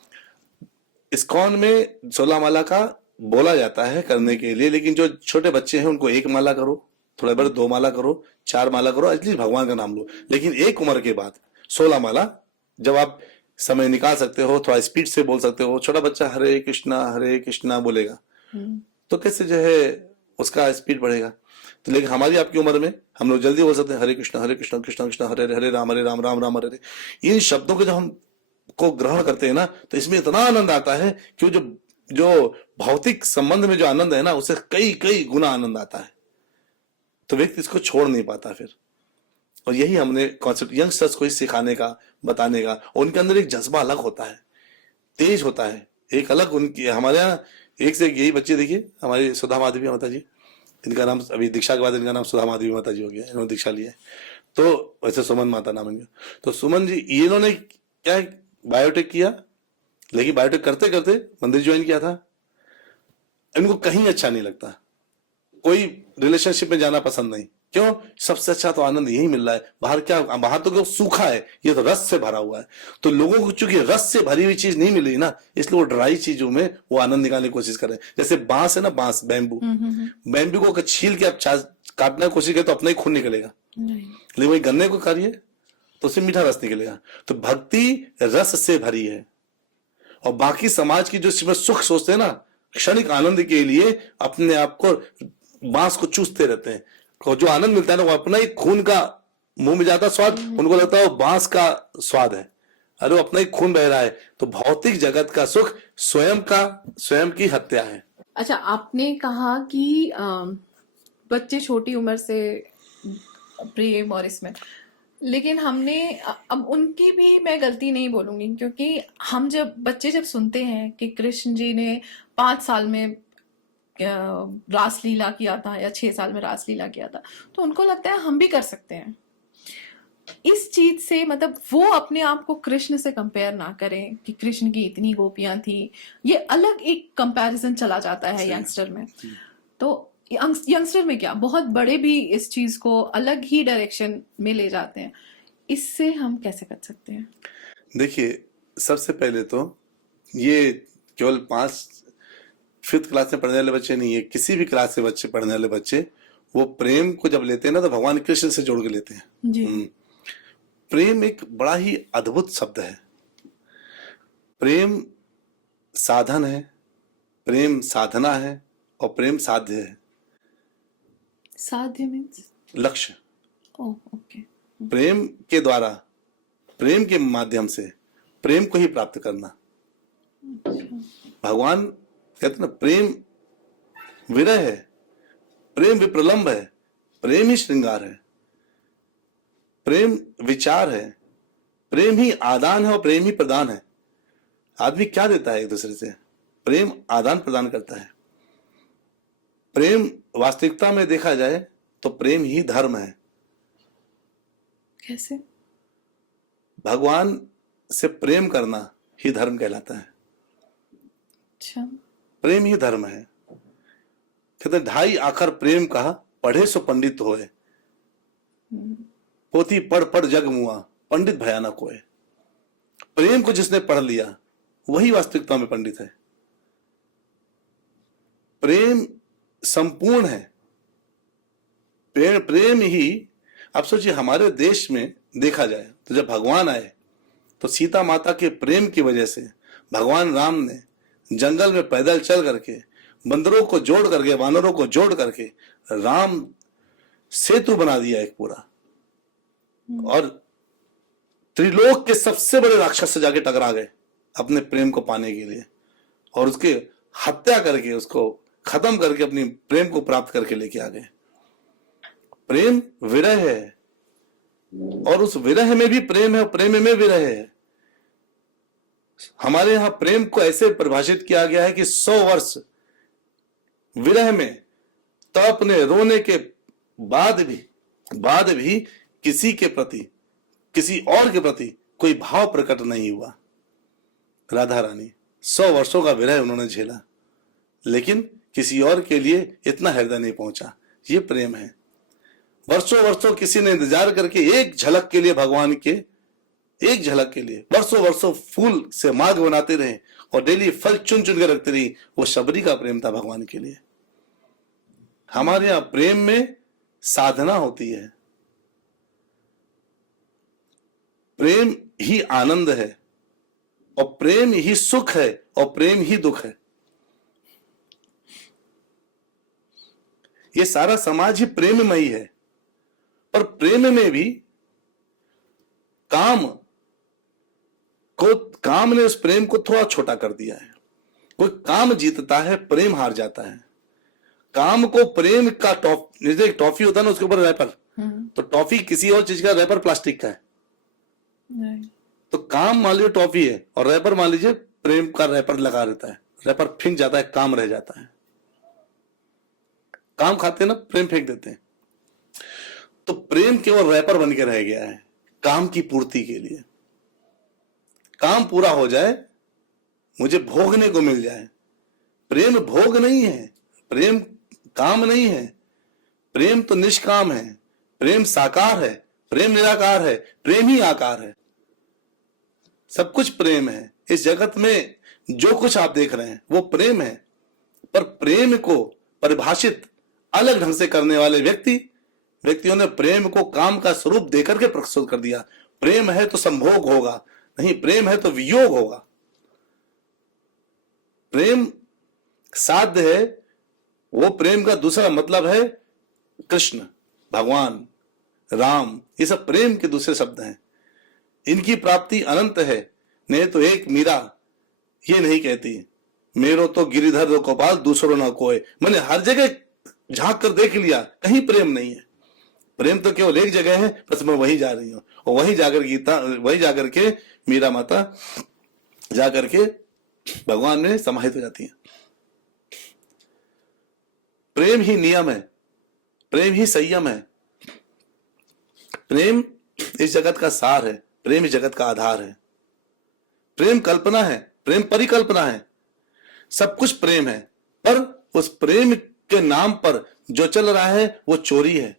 इस्कॉन में 16 माला का बोला जाता है करने के लिए, लेकिन जो छोटे बच्चे हैं उनको 1 माला करो, थोड़े बड़े 2 माला करो, 4 माला करो, एटलीस्ट भगवान का नाम लो। लेकिन एक उम्र के बाद 16 माला जब आप समय निकाल सकते हो, थोड़ा स्पीड से बोल सकते हो, छोटा बच्चा हरे कृष्णा बोलेगा, तो कैसे जो है उसका स्पीड बढ़ेगा। तो लेकिन हमारी आपकी उम्र में हम लोग जल्दी बोल सकते हैं हरे कृष्ण कृष्ण कृष्ण हरे हरे, हरे राम राम राम हरे हरे। इन शब्दों को जब हम को ग्रहण करते हैं ना, तो इसमें इतना आनंद आता है कि जो जो भौतिक संबंध में जो आनंद है ना, उससे कई कई गुना आनंद आता है। तो व्यक्ति इसको छोड़ नहीं पाता फिर। और यही हमने कॉन्सेप्ट यंगस्टर्स को ही सिखाने का, बताने का। और उनके अंदर एक जज्बा अलग होता है, तेज होता है, एक अलग उनकी। हमारे यहाँ एक से एक यही बच्चे देखिए, हमारी सुधा माधवी माता जी, इनका नाम अभी दीक्षा के बाद इनका नाम सुधा माधवी माता जी हो गया, इन्होंने दीक्षा लिया है। तो वैसे सुमन माता नाम इनका। तो सुमन जी ये इन्होंने क्या बायोटेक किया, लेकिन बायोटेक करते करते मंदिर ज्वाइन किया था। इनको कहीं अच्छा नहीं लगता, कोई रिलेशनशिप में जाना पसंद नहीं। क्यों? सबसे अच्छा तो आनंद यही मिल रहा है। बाहर क्या, बाहर तो क्यों सूखा है, ये तो रस से भरा हुआ है। तो लोगों को चूंकि रस से भरी हुई चीज नहीं मिल रही ना, इसलिए वो ड्राई चीजों में वो आनंद निकालने की कोशिश करें। जैसे बांस है ना, बांस बैम्बू, बैम्बू को छील के आप काटने की कोशिश करें तो अपना ही खून निकलेगा, लेकिन वही गन्ने को करिए तो उससे मीठा रस निकलेगा। तो भक्ति रस से भरी है। और बाकी समाज की जो सुख सोचते हैं ना, क्षणिक आनंद के लिए अपने आप को बांस को चूसते रहते हैं। और जो आनंद मिलता है ना, वो अपना ही खून का मुंह में जाता स्वाद, उनको लगता है वो बांस का स्वाद है। अरे वो अपना ही खून बह रहा है। तो भौतिक जगत का सुख स्वयं की हत्या है। अच्छा, आपने कहा कि बच्चे छोटी उम्र से प्रेम और इसमें, लेकिन हमने अब उनकी भी मैं गलती नहीं बोलूंगी, क्योंकि हम बच्चे जब सुनते हैं कि कृष्ण जी ने 5 साल में रासलीला किया था या 6 साल में रासलीला किया था, तो उनको लगता है हम भी कर सकते हैं। इस चीज से मतलब वो अपने आप को कृष्ण से कंपेयर ना करें कि कृष्ण की इतनी गोपियां थी। ये अलग एक कंपैरिजन चला जाता है यंगस्टर में। तो यंगस्टर में क्या, बहुत बड़े भी इस चीज को अलग ही डायरेक्शन में ले जाते हैं। इससे हम कैसे कर सकते हैं? देखिए, सबसे पहले तो ये केवल 5th क्लास में पढ़ने वाले बच्चे नहीं है, किसी भी क्लास से बच्चे पढ़ने वाले बच्चे वो प्रेम को जब लेते हैं ना, तो भगवान कृष्ण से जोड़ के लेते हैं जी। प्रेम एक बड़ा ही अद्भुत शब्द है। प्रेम साधन है, प्रेम साधना है, और प्रेम साध्य है। साध्य मीन्स लक्ष्य। ओह, ओके। प्रेम के द्वारा, प्रेम के माध्यम से प्रेम को ही प्राप्त करना। भगवान कहते ना, प्रेम विरह है, प्रेम विप्रलंब है, प्रेम ही श्रृंगार है, प्रेम विचार है, प्रेम ही आदान है और प्रेम ही प्रदान है। आदमी क्या देता है एक दूसरे से? प्रेम आदान प्रदान करता है। प्रेम वास्तविकता में देखा जाए तो प्रेम ही धर्म है। कैसे? भगवान से प्रेम करना ही धर्म कहलाता है। अच्छा। प्रेम ही धर्म है। कहते 2.5 आखर प्रेम कहा, पढ़े सो पंडित होए, पोथी पढ़ पढ़ जग मुआ, पंडित भयानक होए। प्रेम को जिसने पढ़ लिया वही वास्तविकता में पंडित है। प्रेम संपूर्ण है। प्रेम ही, आप सोचिए हमारे देश में देखा जाए तो जब भगवान आए तो सीता माता के प्रेम की वजह से भगवान राम ने जंगल में पैदल चल करके बंदरों को जोड़ करके, वानरों को जोड़ करके राम सेतु बना दिया एक पूरा। और त्रिलोक के सबसे बड़े राक्षस से जाके टकरा गए अपने प्रेम को पाने के लिए, और उसके हत्या करके, उसको खत्म करके अपनी प्रेम को प्राप्त करके लेके आ गए। प्रेम विरह है, और उस विरह में भी प्रेम है, और प्रेम में विरह है। हमारे यहां प्रेम को ऐसे परिभाषित किया गया है कि 100 वर्ष विरह में तड़पने रोने के बाद भी किसी के प्रति, किसी और के प्रति कोई भाव प्रकट नहीं हुआ। राधा रानी 100 वर्षों का विरह उन्होंने झेला, लेकिन किसी और के लिए इतना हृदय नहीं पहुंचा। ये प्रेम है। वर्षों वर्षों किसी ने इंतजार करके एक झलक के लिए, भगवान के एक झलक के लिए वर्षों वर्षों फूल से मार्ग बनाते रहे और डेली फल चुन चुन के रखते रही। वो शबरी का प्रेम था भगवान के लिए। हमारे यहां प्रेम में साधना होती है। प्रेम ही आनंद है, और प्रेम ही सुख है, और प्रेम ही दुख है। ये सारा समाज ही प्रेममयी है, पर प्रेम में भी काम ने उस प्रेम को थोड़ा छोटा कर दिया है। कोई काम जीतता है, प्रेम हार जाता है। काम को प्रेम का जैसे एक टॉफी होता है ना, उसके ऊपर रैपर, तो टॉफी किसी और चीज का, रैपर प्लास्टिक का है। तो काम मान लीजिए टॉफी है और रैपर मान लीजिए प्रेम का रैपर लगा रहता है, रैपर फेंक जाता है, काम रह जाता है। काम खाते हैं ना, प्रेम फेंक देते हैं। तो प्रेम केवल रैपर बन के रह गया है काम की पूर्ति के लिए। काम पूरा हो जाए, मुझे भोगने को मिल जाए। प्रेम भोग नहीं है, प्रेम काम नहीं है, प्रेम तो निष्काम है, प्रेम साकार है, प्रेम निराकार है, प्रेम ही आकार है। सब कुछ प्रेम है। इस जगत में जो कुछ आप देख रहे हैं वो प्रेम है, पर प्रेम को परिभाषित अलग ढंग से करने वाले व्यक्तियों ने प्रेम को काम का स्वरूप देकर के प्रस्तुत कर दिया। प्रेम है तो संभोग होगा, नहीं, प्रेम है तो वियोग होगा। प्रेम साध्य है, वो प्रेम का दूसरा मतलब है कृष्ण, भगवान, राम, ये सब प्रेम के दूसरे शब्द हैं। इनकी प्राप्ति अनंत है। नहीं तो एक मीरा ये नहीं कहती, मेरो तो गिरिधर दो गोपाल दूसरों ना कोई। मैंने हर जगह झांक कर देख लिया, कहीं प्रेम नहीं है। प्रेम तो केवल एक जगह है, बस मैं वहीं जा रही हूं, और वहीं जाकर के मीरा माता जाकर के भगवान में समाहित हो जाती है। प्रेम ही नियम है, प्रेम ही संयम है। प्रेम इस जगत का सार है, प्रेम इस जगत का आधार है। प्रेम कल्पना है, प्रेम परिकल्पना है, सब कुछ प्रेम है। पर उस प्रेम के नाम पर जो चल रहा है वो चोरी है,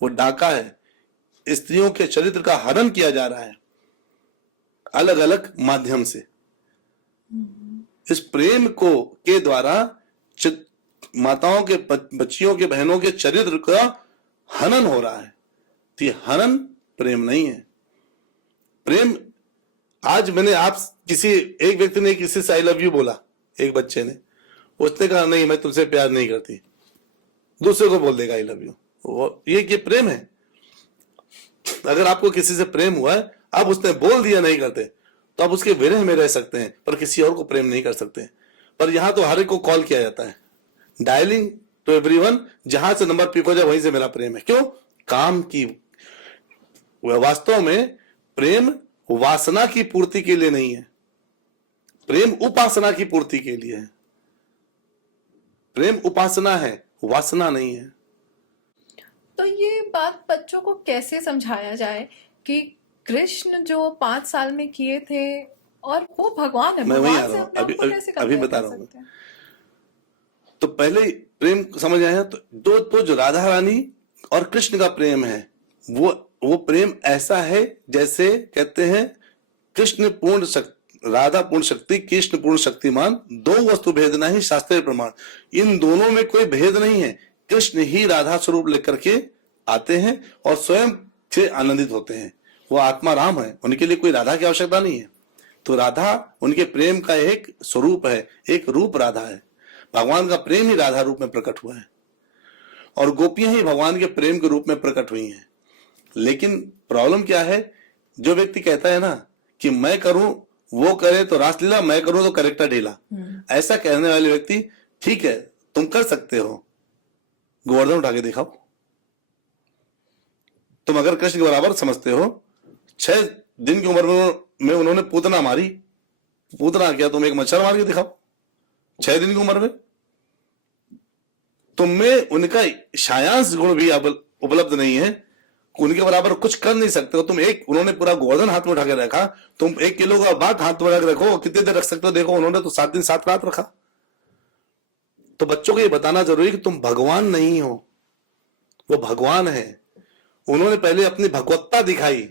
वो डाका है। स्त्रियों के चरित्र का हनन किया जा रहा है अलग अलग माध्यम से। इस प्रेम को के द्वारा माताओं के, बच्चियों के, बहनों के चरित्र का हनन हो रहा है। तो ये हनन प्रेम नहीं है। प्रेम, आज मैंने एक व्यक्ति ने किसी से आई लव यू बोला, एक बच्चे ने, उसने कहा नहीं मैं तुमसे प्यार नहीं करती, दूसरे को बोल देगा आई लव यू। ये प्रेम है। अगर आपको किसी से प्रेम हुआ है, अब उसने बोल दिया नहीं करते, तो आप उसके विरह में रह सकते हैं, पर किसी और को प्रेम नहीं कर सकते। पर यहां तो हर एक को कॉल किया जाता है, डायलिंग टू एवरीवन, जहां से नंबर पिक हो जाए वहीं से मेरा प्रेम है। क्यों? काम की। वास्तव में प्रेम वासना की पूर्ति के लिए नहीं है, प्रेम उपासना की पूर्ति के लिए है। प्रेम उपासना है, वासना नहीं है। तो ये बात बच्चों को कैसे समझाया जाए कि कृष्ण जो 5 साल में किए थे और वो भगवान है, मैं वहीं आ भगवान से रहा हूं, अपने आप को कैसे अभी कंपेयर बता कर रहा हूं। सकते हैं? तो पहले प्रेम समझ आया। तो जो राधा रानी और कृष्ण का प्रेम है, वो प्रेम ऐसा है जैसे कहते हैं कृष्ण पूर्ण शक्ति, राधा पूर्ण शक्ति, कृष्ण पूर्ण शक्तिमान, दो वस्तु भेदना ही शास्त्रीय प्रमाण। इन दोनों में कोई भेद नहीं है। कृष्ण ही राधा स्वरूप लेकर के आते हैं और स्वयं से आनंदित होते हैं। वो आत्मा राम है, उनके लिए कोई राधा की आवश्यकता नहीं है। तो राधा उनके प्रेम का एक स्वरूप है, एक रूप राधा है। भगवान का प्रेम ही राधा रूप में प्रकट हुआ है और गोपियां ही भगवान के प्रेम के रूप में प्रकट हुई हैं। लेकिन प्रॉब्लम क्या है, जो व्यक्ति कहता है ना कि मैं करूं वो करे तो रासलीला, मैं करूं तो करेक्टर ढीला, ऐसा कहने वाले व्यक्ति, ठीक है तुम कर सकते हो, गोवर्धन उठा के दिखाओ। तुम अगर कृष्ण के बराबर समझते हो, 6 दिन की उम्र में उन्होंने पूतना मारी, पूतना किया, तुम एक मच्छर मार के दिखाओ 6 दिन की उम्र में। तुम में उनका शायांश गुण भी उपलब्ध नहीं है, उनके बराबर कुछ कर नहीं सकते हो। उन्होंने पूरा गोवर्धन हाथ में उठा के रखा, तुम 1 किलो का बाघ हाथ में रखो, कितने देर रख सकते हो? देखो उन्होंने तो 7 दिन 7 रात रखा। तो बच्चों को ये बताना जरूरी कि तुम भगवान नहीं हो, वो भगवान है। उन्होंने पहले अपनी भगवत्ता दिखाई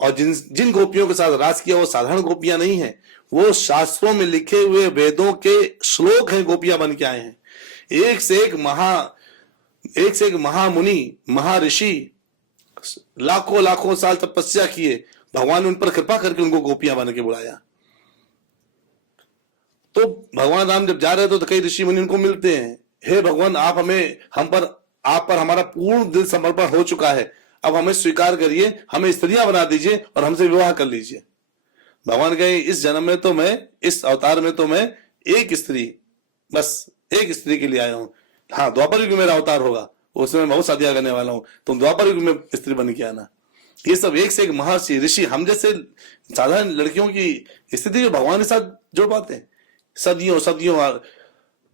और जिन गोपियों के साथ रास किया वो साधारण गोपियां नहीं है, वो शास्त्रों में लिखे हुए वेदों के श्लोक हैं, गोपियां बन के आए हैं। एक से एक महामुनि, महर्षि लाखों साल तपस्या किए, भगवान ने उन पर कृपा करके उनको गोपियां बन के बुलाया। तो भगवान राम जब जा रहे थे तो कई ऋषि मुनि उनको मिलते हैं, हे भगवान आप हम पर आप पर हमारा पूर्ण दिल समर्पण हो चुका है, अब हमें स्वीकार करिए, हमें स्त्रियां बना दीजिए और हमसे विवाह कर लीजिए। भगवान कहे इस जन्म में तो मैं, इस अवतार में तो मैं एक स्त्री, बस एक स्त्री के लिए आया हूं। हाँ, द्वापर युग में मेरा अवतार होगा, उसमें मैं बहुत शादियां करने वाला हूं, तुम द्वापर युग में स्त्री बन के आना। ये सब एक से एक महर्षि ऋषि हम जैसे साधारण लड़कियों की स्थिति जो भगवान के साथ जोड़ पाते हैं। सदियों सदियों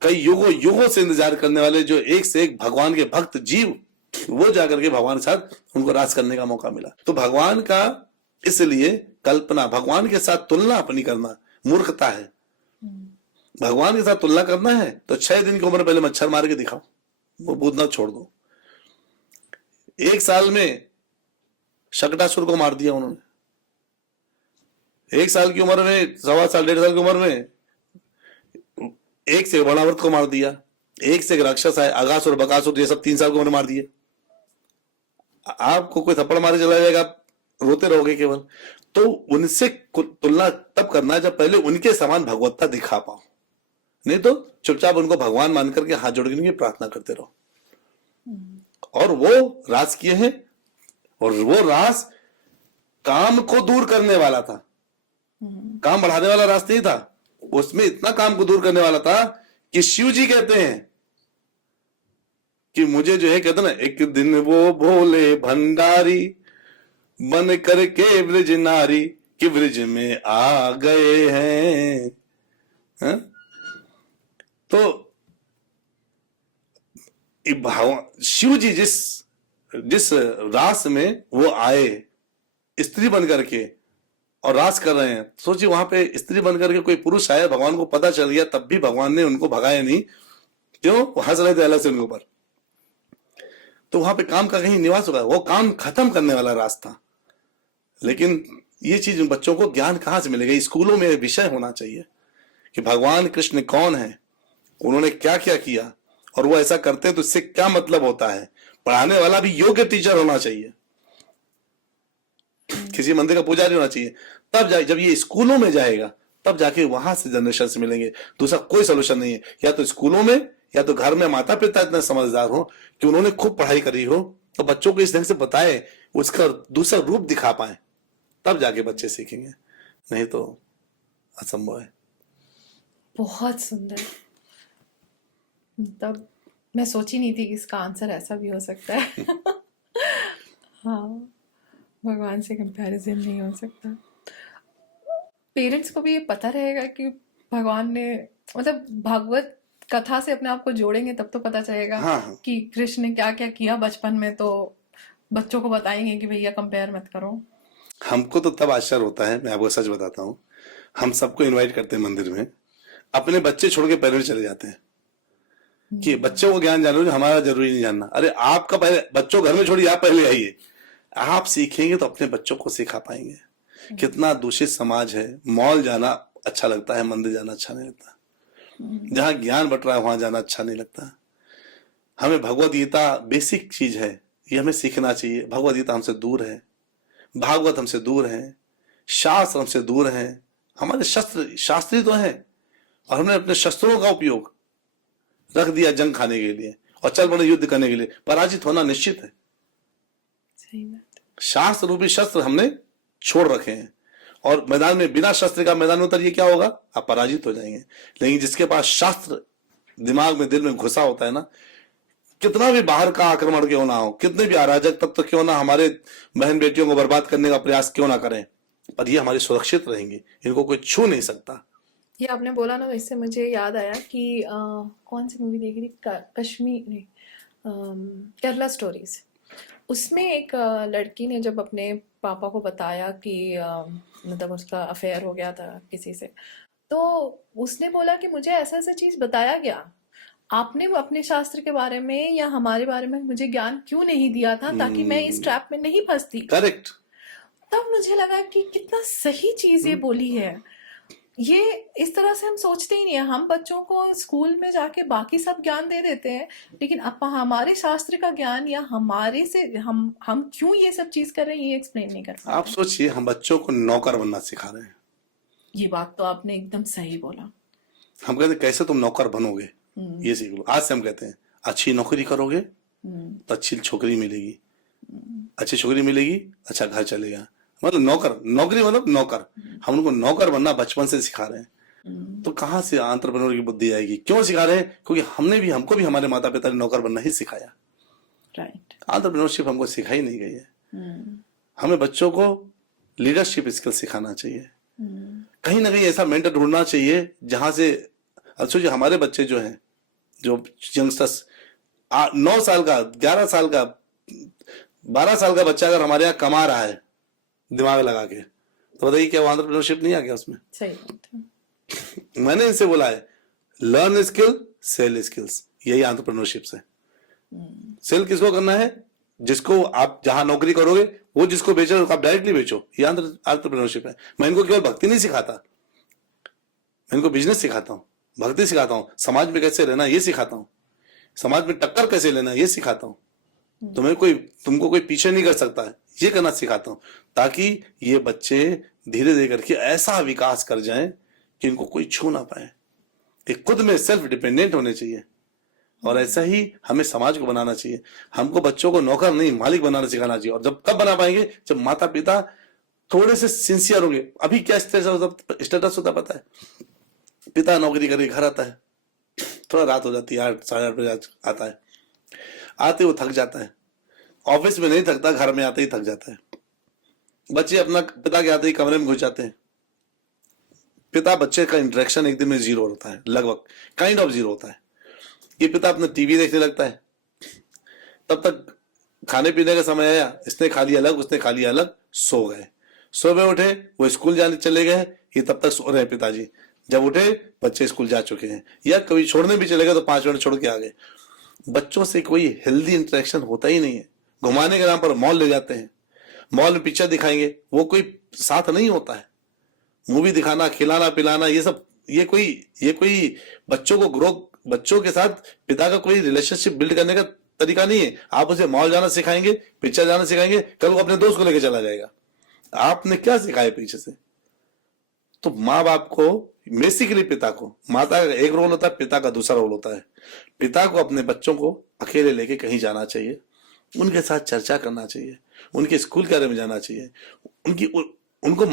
कई युगों युगों से इंतजार करने वाले जो एक से एक भगवान के भक्त जीव, वो जाकर के भगवान के साथ उनको राज करने का मौका मिला। तो भगवान का इसलिए कल्पना, भगवान के साथ तुलना अपनी करना मूर्खता है। भगवान के साथ तुलना करना है तो 6 दिन की उम्र पहले मच्छर मार के दिखाओ, वो बूदना छोड़ दो। 1 साल में शकटासुर को मार दिया उन्होंने, 1 साल की उम्र में, 1.25 साल 1.5 साल की उम्र में एक से वर्णावर्त को मार दिया, एक से एक राक्षस है अगासुर बकासुर, ये सब 3 साल की उम्र में मार दिए। आपको कोई थप्पड़ मारे चला जाएगा, आप रोते रहोगे केवल। तो उनसे तुलना तब करना जब पहले उनके समान भगवत्ता दिखा पाओ, नहीं तो चुपचाप उनको भगवान मान करके हाथ जोड़ के उनकी प्रार्थना करते रहो। और वो रास किए हैं, और वो रास काम को दूर करने वाला था, काम बढ़ाने वाला रास नहीं था। उसमें इतना काम को दूर करने वाला था कि शिव जी कहते हैं कि मुझे जो है, कहते ना, एक दिन वो भोले भंडारी बन करके ब्रज नारी कि ब्रज में आ गए हैं, है? तो शिव जी जिस रास में वो आए स्त्री बन करके और रास कर रहे हैं, सोचिए वहां पे स्त्री बन करके कोई पुरुष आया, भगवान को पता चल गया, तब भी भगवान ने उनको भगाया नहीं। क्यों? वो हंस रहे थे अलग से उनके ऊपर। तो वहां पे काम का कहीं निवास होगा, वो काम खत्म करने वाला रास था। लेकिन ये चीज बच्चों को ज्ञान कहां से मिलेगा? स्कूलों में विषय होना चाहिए कि भगवान कृष्ण कौन है, उन्होंने क्या क्या किया, और वो ऐसा करते हैं तो इससे क्या मतलब होता है। पढ़ाने वाला भी योग्य टीचर होना चाहिए, किसी मंदिर का पुजारी होना चाहिए। तब जब ये स्कूलों में जाएगा तब जाके वहां से जनरेशन से मिलेंगे। दूसरा कोई सोल्यूशन नहीं है। या तो स्कूलों में या तो घर में माता पिता इतने समझदार हो कि उन्होंने खूब पढ़ाई करी हो, तो बच्चों को इस ढंग से बताए, उसका दूसरा रूप दिखा पाए, तब जाके बच्चे सीखेंगे, नहीं तो असंभव है। बहुत सुंदर। तब मैं सोची नहीं थी कि इसका आंसर ऐसा भी हो सकता है। हाँ, भगवान से कंपैरिजन नहीं हो सकता। पेरेंट्स को भी ये पता रहेगा कि भगवान ने, मतलब भागवत कथा से अपने आप को जोड़ेंगे तब तो पता चलेगा हाँ। कि कृष्ण ने क्या क्या किया बचपन में, तो बच्चों को बताएंगे कि भैया कंपेयर मत करो। हमको तो तब आश्चर्य होता है, मैं आपको सच बताता हूँ, हम सबको इनवाइट करते हैं मंदिर में, अपने बच्चे छोड़ के पेरेंट्स चले जाते हैं कि बच्चों को ज्ञान जानो, हमारा जरूरी नहीं जानना। अरे आपका पहले बच्चों घर में छोड़िए, आप पहले आइए, आप सीखेंगे तो अपने बच्चों को सिखा पाएंगे। कितना दूषित समाज है, मॉल जाना अच्छा लगता है, मंदिर जाना अच्छा नहीं लगता, जहां ज्ञान बट रहा है वहां जाना अच्छा नहीं लगता। हमें भगवत गीता बेसिक चीज है, ये हमें सीखना चाहिए। भगवत गीता हमसे दूर है, भागवत हमसे दूर है, शास्त्र हमसे दूर है। हमारे शास्त्री तो है, और हमने अपने शस्त्रों का उपयोग रख दिया जंग खाने के लिए और चल पड़े युद्ध करने के लिए। पराजित होना निश्चित है। सही बात। शास्त्र रूपी शस्त्र हमने छोड़ रखे हैं, और मैदान में बिना शस्त्र का मैदान में उतरिए, क्या होगा? आप पराजित हो जाएंगे। लेकिन जिसके पास शास्त्र दिमाग में, दिल में घुसा होता है ना, कितना भी बाहर का आक्रमण क्यों ना हो, कितने भी अराजक तत्व क्यों ना हमारे बहन बेटियों को बर्बाद करने का प्रयास क्यों ना करें, पर ये हमारे सुरक्षित रहेंगे, इनको कोई छू नहीं सकता। ये आपने बोला ना, इससे मुझे याद आया कि कौन सी मूवी देखी थी, कश्मीर नहीं, केरला स्टोरीज। उसमें एक लड़की ने जब अपने पापा को बताया कि मतलब उसका अफेयर हो गया था किसी से, तो उसने बोला कि मुझे ऐसा ऐसा चीज बताया गया, आपने अपने शास्त्र के बारे में या हमारे बारे में मुझे ज्ञान क्यों नहीं दिया था, ताकि मैं इस ट्रैप में नहीं फंसती। करेक्ट। तब मुझे लगा कि कितना सही चीज ये बोली है। ये इस तरह से हम सोचते ही नहीं है। हम बच्चों को स्कूल में जाके बाकी सब ज्ञान दे देते हैं, लेकिन अब हमारे शास्त्र का ज्ञान या हमारे से हम क्यों ये सब चीज कर रहे हैं, ये एक्सप्लेन नहीं कर पाते। आप सोचिए, हम बच्चों को नौकर बनना सिखा रहे हैं। ये बात तो आपने एकदम सही बोला। हम कहते हैं कैसे तुम नौकर बनोगे, ये सीख लो। आज से हम कहते हैं अच्छी नौकरी करोगे तो अच्छी छोकरी मिलेगी, अच्छी छोकरी मिलेगी, अच्छा घर चलेगा। मतलब नौकरी मतलब नौकर, हम उनको नौकर बनना बचपन से सिखा रहे हैं। तो कहाँ से एंटरप्रेन्योर की बुद्धि आएगी? क्यों सिखा रहे हैं? क्योंकि हमको भी हमारे माता पिता ने नौकर बनना ही सिखाया। राइट। एंटरप्रेन्योरशिप हमको सिखाई नहीं गई है। हमें बच्चों को लीडरशिप स्किल सिखाना चाहिए। कहीं ना कहीं ऐसा मेंटर ढूंढना चाहिए जहां से, अच्छा जी, हमारे बच्चे जो हैं, जो यंगस्टर्स, 9 साल का, 11 साल का, 12 साल का बच्चा अगर हमारे यहाँ कमा रहा है दिमाग लगा के, तो बताइए क्या वो एंटरप्रेन्योरशिप नहीं आ गया उसमें? सही बात है। मैंने इनसे बोला है, लर्न स्किल, सेल स्किल्स, यही एंटरप्रेन्योरशिप है। सेल किसको करना है? जिसको आप जहां नौकरी करोगे वो जिसको बेच रहे हो आप डायरेक्टली बेचो, ये एंटरप्रेन्योरशिप है। मैं इनको केवल भक्ति नहीं सिखाता, मैं इनको बिजनेस सिखाता हूँ, भक्ति सिखाता हूँ, समाज में कैसे रहना ये सिखाता हूँ, समाज में टक्कर कैसे लेना ये सिखाता हूँ। तुमको कोई पीछे नहीं कर सकता है, ये करना सिखाता हूँ, ताकि ये बच्चे धीरे धीरे करके ऐसा विकास कर जाएं कि इनको कोई छू ना पाए। एक खुद में सेल्फ डिपेंडेंट होने चाहिए। और ऐसा ही हमें समाज को बनाना चाहिए। हमको बच्चों को नौकर नहीं मालिक बनाना सिखाना चाहिए। और जब कब बना पाएंगे? जब माता पिता थोड़े से सिंसियर होंगे। अभी क्या स्टेटस होता पता है? पिता नौकरी करके घर आता है, थोड़ा रात हो जाती है, 8 साढ़े 8 बजे आता है, आते वो थक जाता है। ऑफिस में नहीं थकता, घर में आते ही थक जाता है। बच्चे अपना पिता के आते ही कमरे में घुस जाते हैं। पिता बच्चे का इंटरेक्शन एक दिन में 0 होता है, लगभग काइंड ऑफ 0 होता है। ये पिता अपने टीवी देखने लगता है, तब तक खाने पीने का समय आया, इसने खा लिया अलग, उसने खा लिया अलग, सो गए। सुबह उठे, वो स्कूल जाने चले गए, ये तब तक सो रहे हैं पिताजी। जब उठे बच्चे स्कूल जा चुके हैं, या कभी छोड़ने भी चले गए तो 5 मिनट छोड़ के आ गए। बच्चों से कोई हेल्दी इंटरेक्शन होता ही नहीं है। घुमाने के नाम पर मॉल ले जाते हैं, मॉल में पिक्चर दिखाएंगे, वो कोई साथ नहीं होता है। मूवी दिखाना, खिलाना पिलाना, ये सब ये कोई बच्चों के साथ पिता का कोई रिलेशनशिप बिल्ड करने का तरीका नहीं है। आप उसे मॉल जाना सिखाएंगे, पिक्चर जाना सिखाएंगे, कल वो अपने दोस्त को लेकर चला जाएगा। आपने क्या सिखाया पीछे से? तो माँ बाप को, बेसिकली पिता को, माता का एक रोल होता है, पिता का दूसरा रोल होता है। पिता को अपने बच्चों को अकेले लेके कहीं जाना चाहिए, उनके साथ चर्चा करना चाहिए, उनके स्कूल के बारे में जाना चाहिए, उनको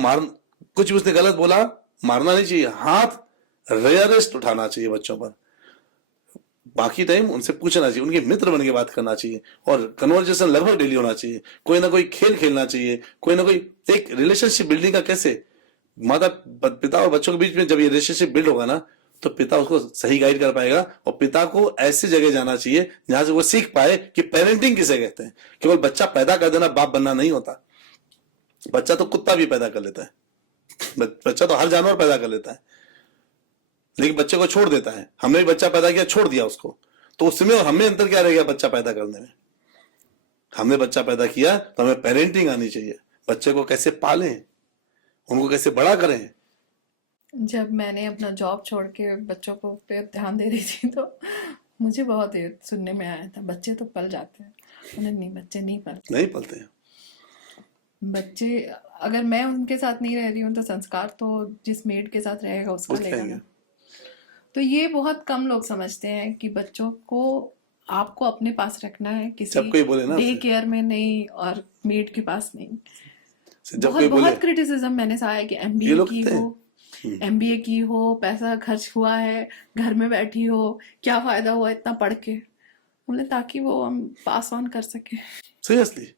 कुछ भी उसने गलत बोला मारना नहीं चाहिए, हाथ रेयरेस्ट उठाना चाहिए बच्चों पर। बाकी टाइम उनसे पूछना चाहिए, उनके मित्र बन के बात करना चाहिए, और कन्वर्सेशन लगभग डेली होना चाहिए। कोई ना कोई खेल खेलना चाहिए, कोई ना कोई एक रिलेशनशिप बिल्डिंग का कैसे, माता पिता और बच्चों के बीच में जब ये रिलेशनशिप बिल्ड होगा ना, तो पिता उसको सही गाइड कर पाएगा। और पिता को ऐसी जगह जाना चाहिए जहां से वो सीख पाए कि पेरेंटिंग किसे कहते हैं। केवल बच्चा पैदा कर देना बाप बनना नहीं होता। बच्चा तो कुत्ता भी पैदा कर लेता है, बच्चा तो हर जानवर पैदा कर लेता है, लेकिन बच्चे को छोड़ देता है। हमने भी बच्चा पैदा किया, छोड़ दिया उसको, तो उसमें और हमें अंतर क्या रह गया बच्चा पैदा करने में? हमने बच्चा पैदा किया तो हमें पेरेंटिंग आनी चाहिए। बच्चे को कैसे पालें, उनको कैसे बड़ा करें। जब मैंने अपना जॉब छोड़ के बच्चों को पे ध्यान दे रही थी, तो मुझे बहुत ये सुनने में आया था, बच्चे तो पल जाते हैं। उन्हें नहीं, बच्चे नहीं पलते। नहीं पलते हैं बच्चे, अगर मैं उनके साथ नहीं रह रही हूँ तो संस्कार तो जिस मेड के साथ रहेगा उसका उसके लेगा आएंगे। ना। तो ये बहुत कम लोग समझते हैं कि बच्चों को आपको अपने पास रखना है, जब किसी कोई बोले ना डे आपसे, केयर में नहीं और मेड के पास नहीं। जब कोई बोले, बहुत क्रिटिसिज्म मैंने सहा है कि ये एमबीए लोग की कहते हो, एमबीए की हो, पैसा खर्च हुआ है, घर में बैठी हो, क्या फायदा हुआ इतना पढ़ के? बोले ताकि वो हम पास ऑन कर सके। सीरियसली।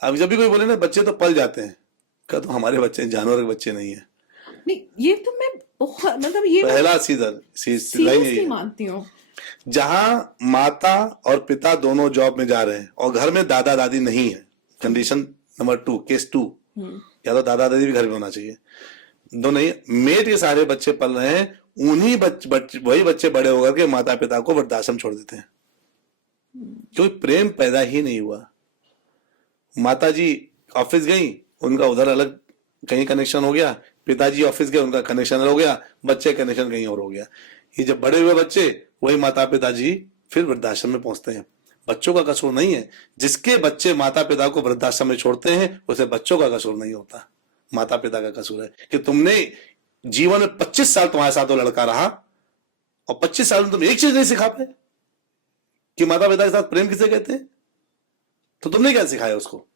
अब जब भी कोई बोले ना बच्चे तो पल जाते हैं, क्या तो हमारे बच्चे जानवर के बच्चे नहीं है। नहीं, ये तो मैं बहुत, मतलब ये पहला सीधा सीरियसली मानती हूँ। जहां माता और पिता दोनों जॉब में जा रहे हैं और घर में दादा दादी नहीं है, कंडीशन नंबर 2, केस 2, या तो दादा दादी भी घर में होना चाहिए, दो नहीं, मेड के सारे बच्चे पल रहे हैं, वही बच्चे बड़े होकर के माता पिता को वृद्धाश्रम छोड़ देते हैं, क्योंकि प्रेम पैदा ही नहीं हुआ। माता जी ऑफिस गई, उनका उधर अलग कहीं कनेक्शन हो गया, पिताजी ऑफिस गए, उनका कनेक्शन अलग हो गया, बच्चे कनेक्शन कहीं और हो गया। ये जब बड़े हुए बच्चे, वही माता पिताजी फिर वृद्धाश्रम में पहुंचते हैं। बच्चों का कसूर नहीं है, जिसके बच्चे माता पिता को वृद्धाश्रम में छोड़ते हैं उसे बच्चों का कसूर नहीं होता, माता पिता का कसूर है कि तुमने जीवन में 25 साल तुम्हारे साथ वो लड़का रहा और 25 साल में तुम एक चीज नहीं सिखा पाए। कि माता पिता के साथ प्रेम किसे कहते हैं? तो तुमने क्या सिखाया उसको?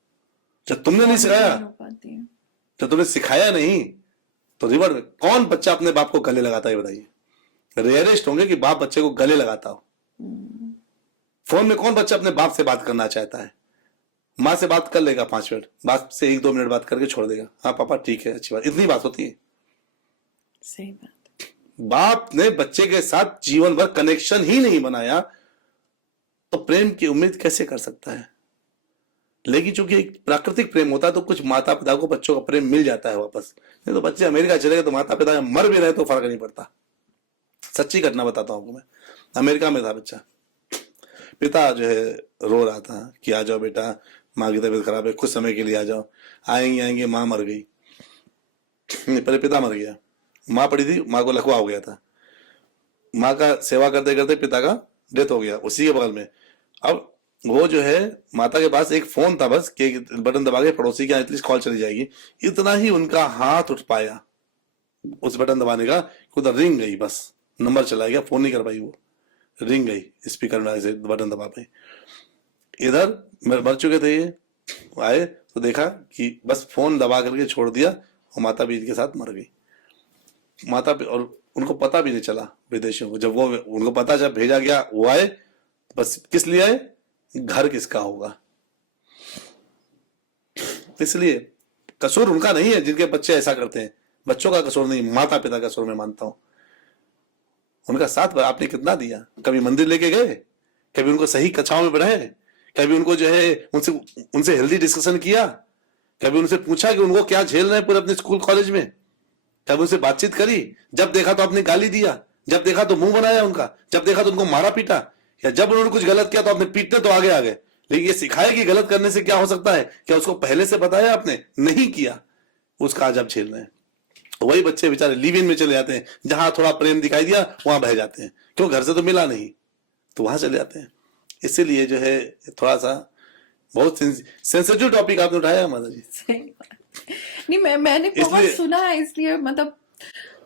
जब तुमने नहीं सिखाया, हो पाती है। जब तुमने सिखाया नहीं, तो रिवर्स कौन बच्चा अपने बाप को गले लगाता है बताइए? रेयरेस्ट होंगे कि बाप बच्चे को गले लगाता हो। फोन में कौन बच्चा अपने बाप से बात करना चाहता है? माँ से बात कर लेगा 5 मिनट, बाप से 1-2 मिनट बात करके छोड़ देगा, हाँ पापा ठीक है, अच्छी बात, इतनी बात होती है। सही बात। बाप ने बच्चे के साथ जीवन भर कनेक्शन ही नहीं बनाया, तो प्रेम की उम्मीद कैसे कर सकता है? लेकिन चूंकि एक प्राकृतिक प्रेम होता है, तो कुछ माता पिता को बच्चों का प्रेम मिल जाता है वापस। नहीं तो बच्चे अमेरिका चले गए तो माता पिता मर भी रहे तो फर्क नहीं पड़ता। सच्ची घटना बताता हूँ आपको मैं। अमेरिका में था बच्चा, पिता जो है रो रहा था कि आ जाओ बेटा, माँ की तबीयत खराब है, कुछ समय के लिए आ जाओ। आएंगे, माँ मर गई। नहीं, पहले पिता मर गया, माँ पड़ी थी, माँ को लकवा हो गया था। माँ का सेवा करते करते पिता का डेथ हो गया उसी के बगल में। अब वो जो है माता के पास एक फोन था बस, कि बटन दबा के पड़ोसी के एटलीस्ट कॉल चली जाएगी, इतना ही उनका हाथ उठ पाया उस बटन दबाने का, उधर रिंग गई, बस नंबर चला गया, फोन नहीं कर पाई, वो रिंग गई, स्पीकर में से बटन दबा पाई। इधर मर चुके थे ये, आए तो देखा कि बस फोन दबा करके छोड़ दिया और माता बीज के साथ मर गई। और उनको पता भी नहीं चला विदेशियों को, जब वो उनको पता जब भेजा गया वो आए, बस किस लिए आए? घर किसका होगा। इसलिए कसूर उनका नहीं है जिनके बच्चे ऐसा करते हैं, बच्चों का कसूर नहीं, माता पिता का कसूर मैं मानता हूं। उनका साथ आपने कितना दिया? कभी मंदिर लेके गए? कभी उनको सही कक्षाओं में पढ़ाए? कभी उनको जो है उनसे हेल्दी डिस्कशन किया? कभी उनसे पूछा कि उनको क्या झेल रहे हैं पूरे अपने स्कूल कॉलेज में? कभी उनसे बातचीत करी? जब देखा तो आपने गाली दिया, जब देखा तो मुंह बनाया उनका, जब देखा तो उनको मारा पीटा, या जब उन्होंने कुछ गलत किया तो आपने पीटने तो आगे आ गए। लेकिन ये सिखाया कि गलत करने से क्या हो सकता है, क्या उसको पहले से बताया आपने? नहीं किया, उसका आज आप झेल रहे हैं। वही बच्चे बेचारे लिव इन में चले जाते हैं, जहां थोड़ा प्रेम दिखाई दिया वहां बह जाते हैं, क्यों? घर से तो मिला नहीं, तो वहां चले जाते हैं। इसीलिए जो है थोड़ा सा बहुत सेंसिटिव टॉपिक आपने उठाया माता जी। सही बात। नहीं, मैंने बहुत इसलिए- सुना है, इसलिए मतलब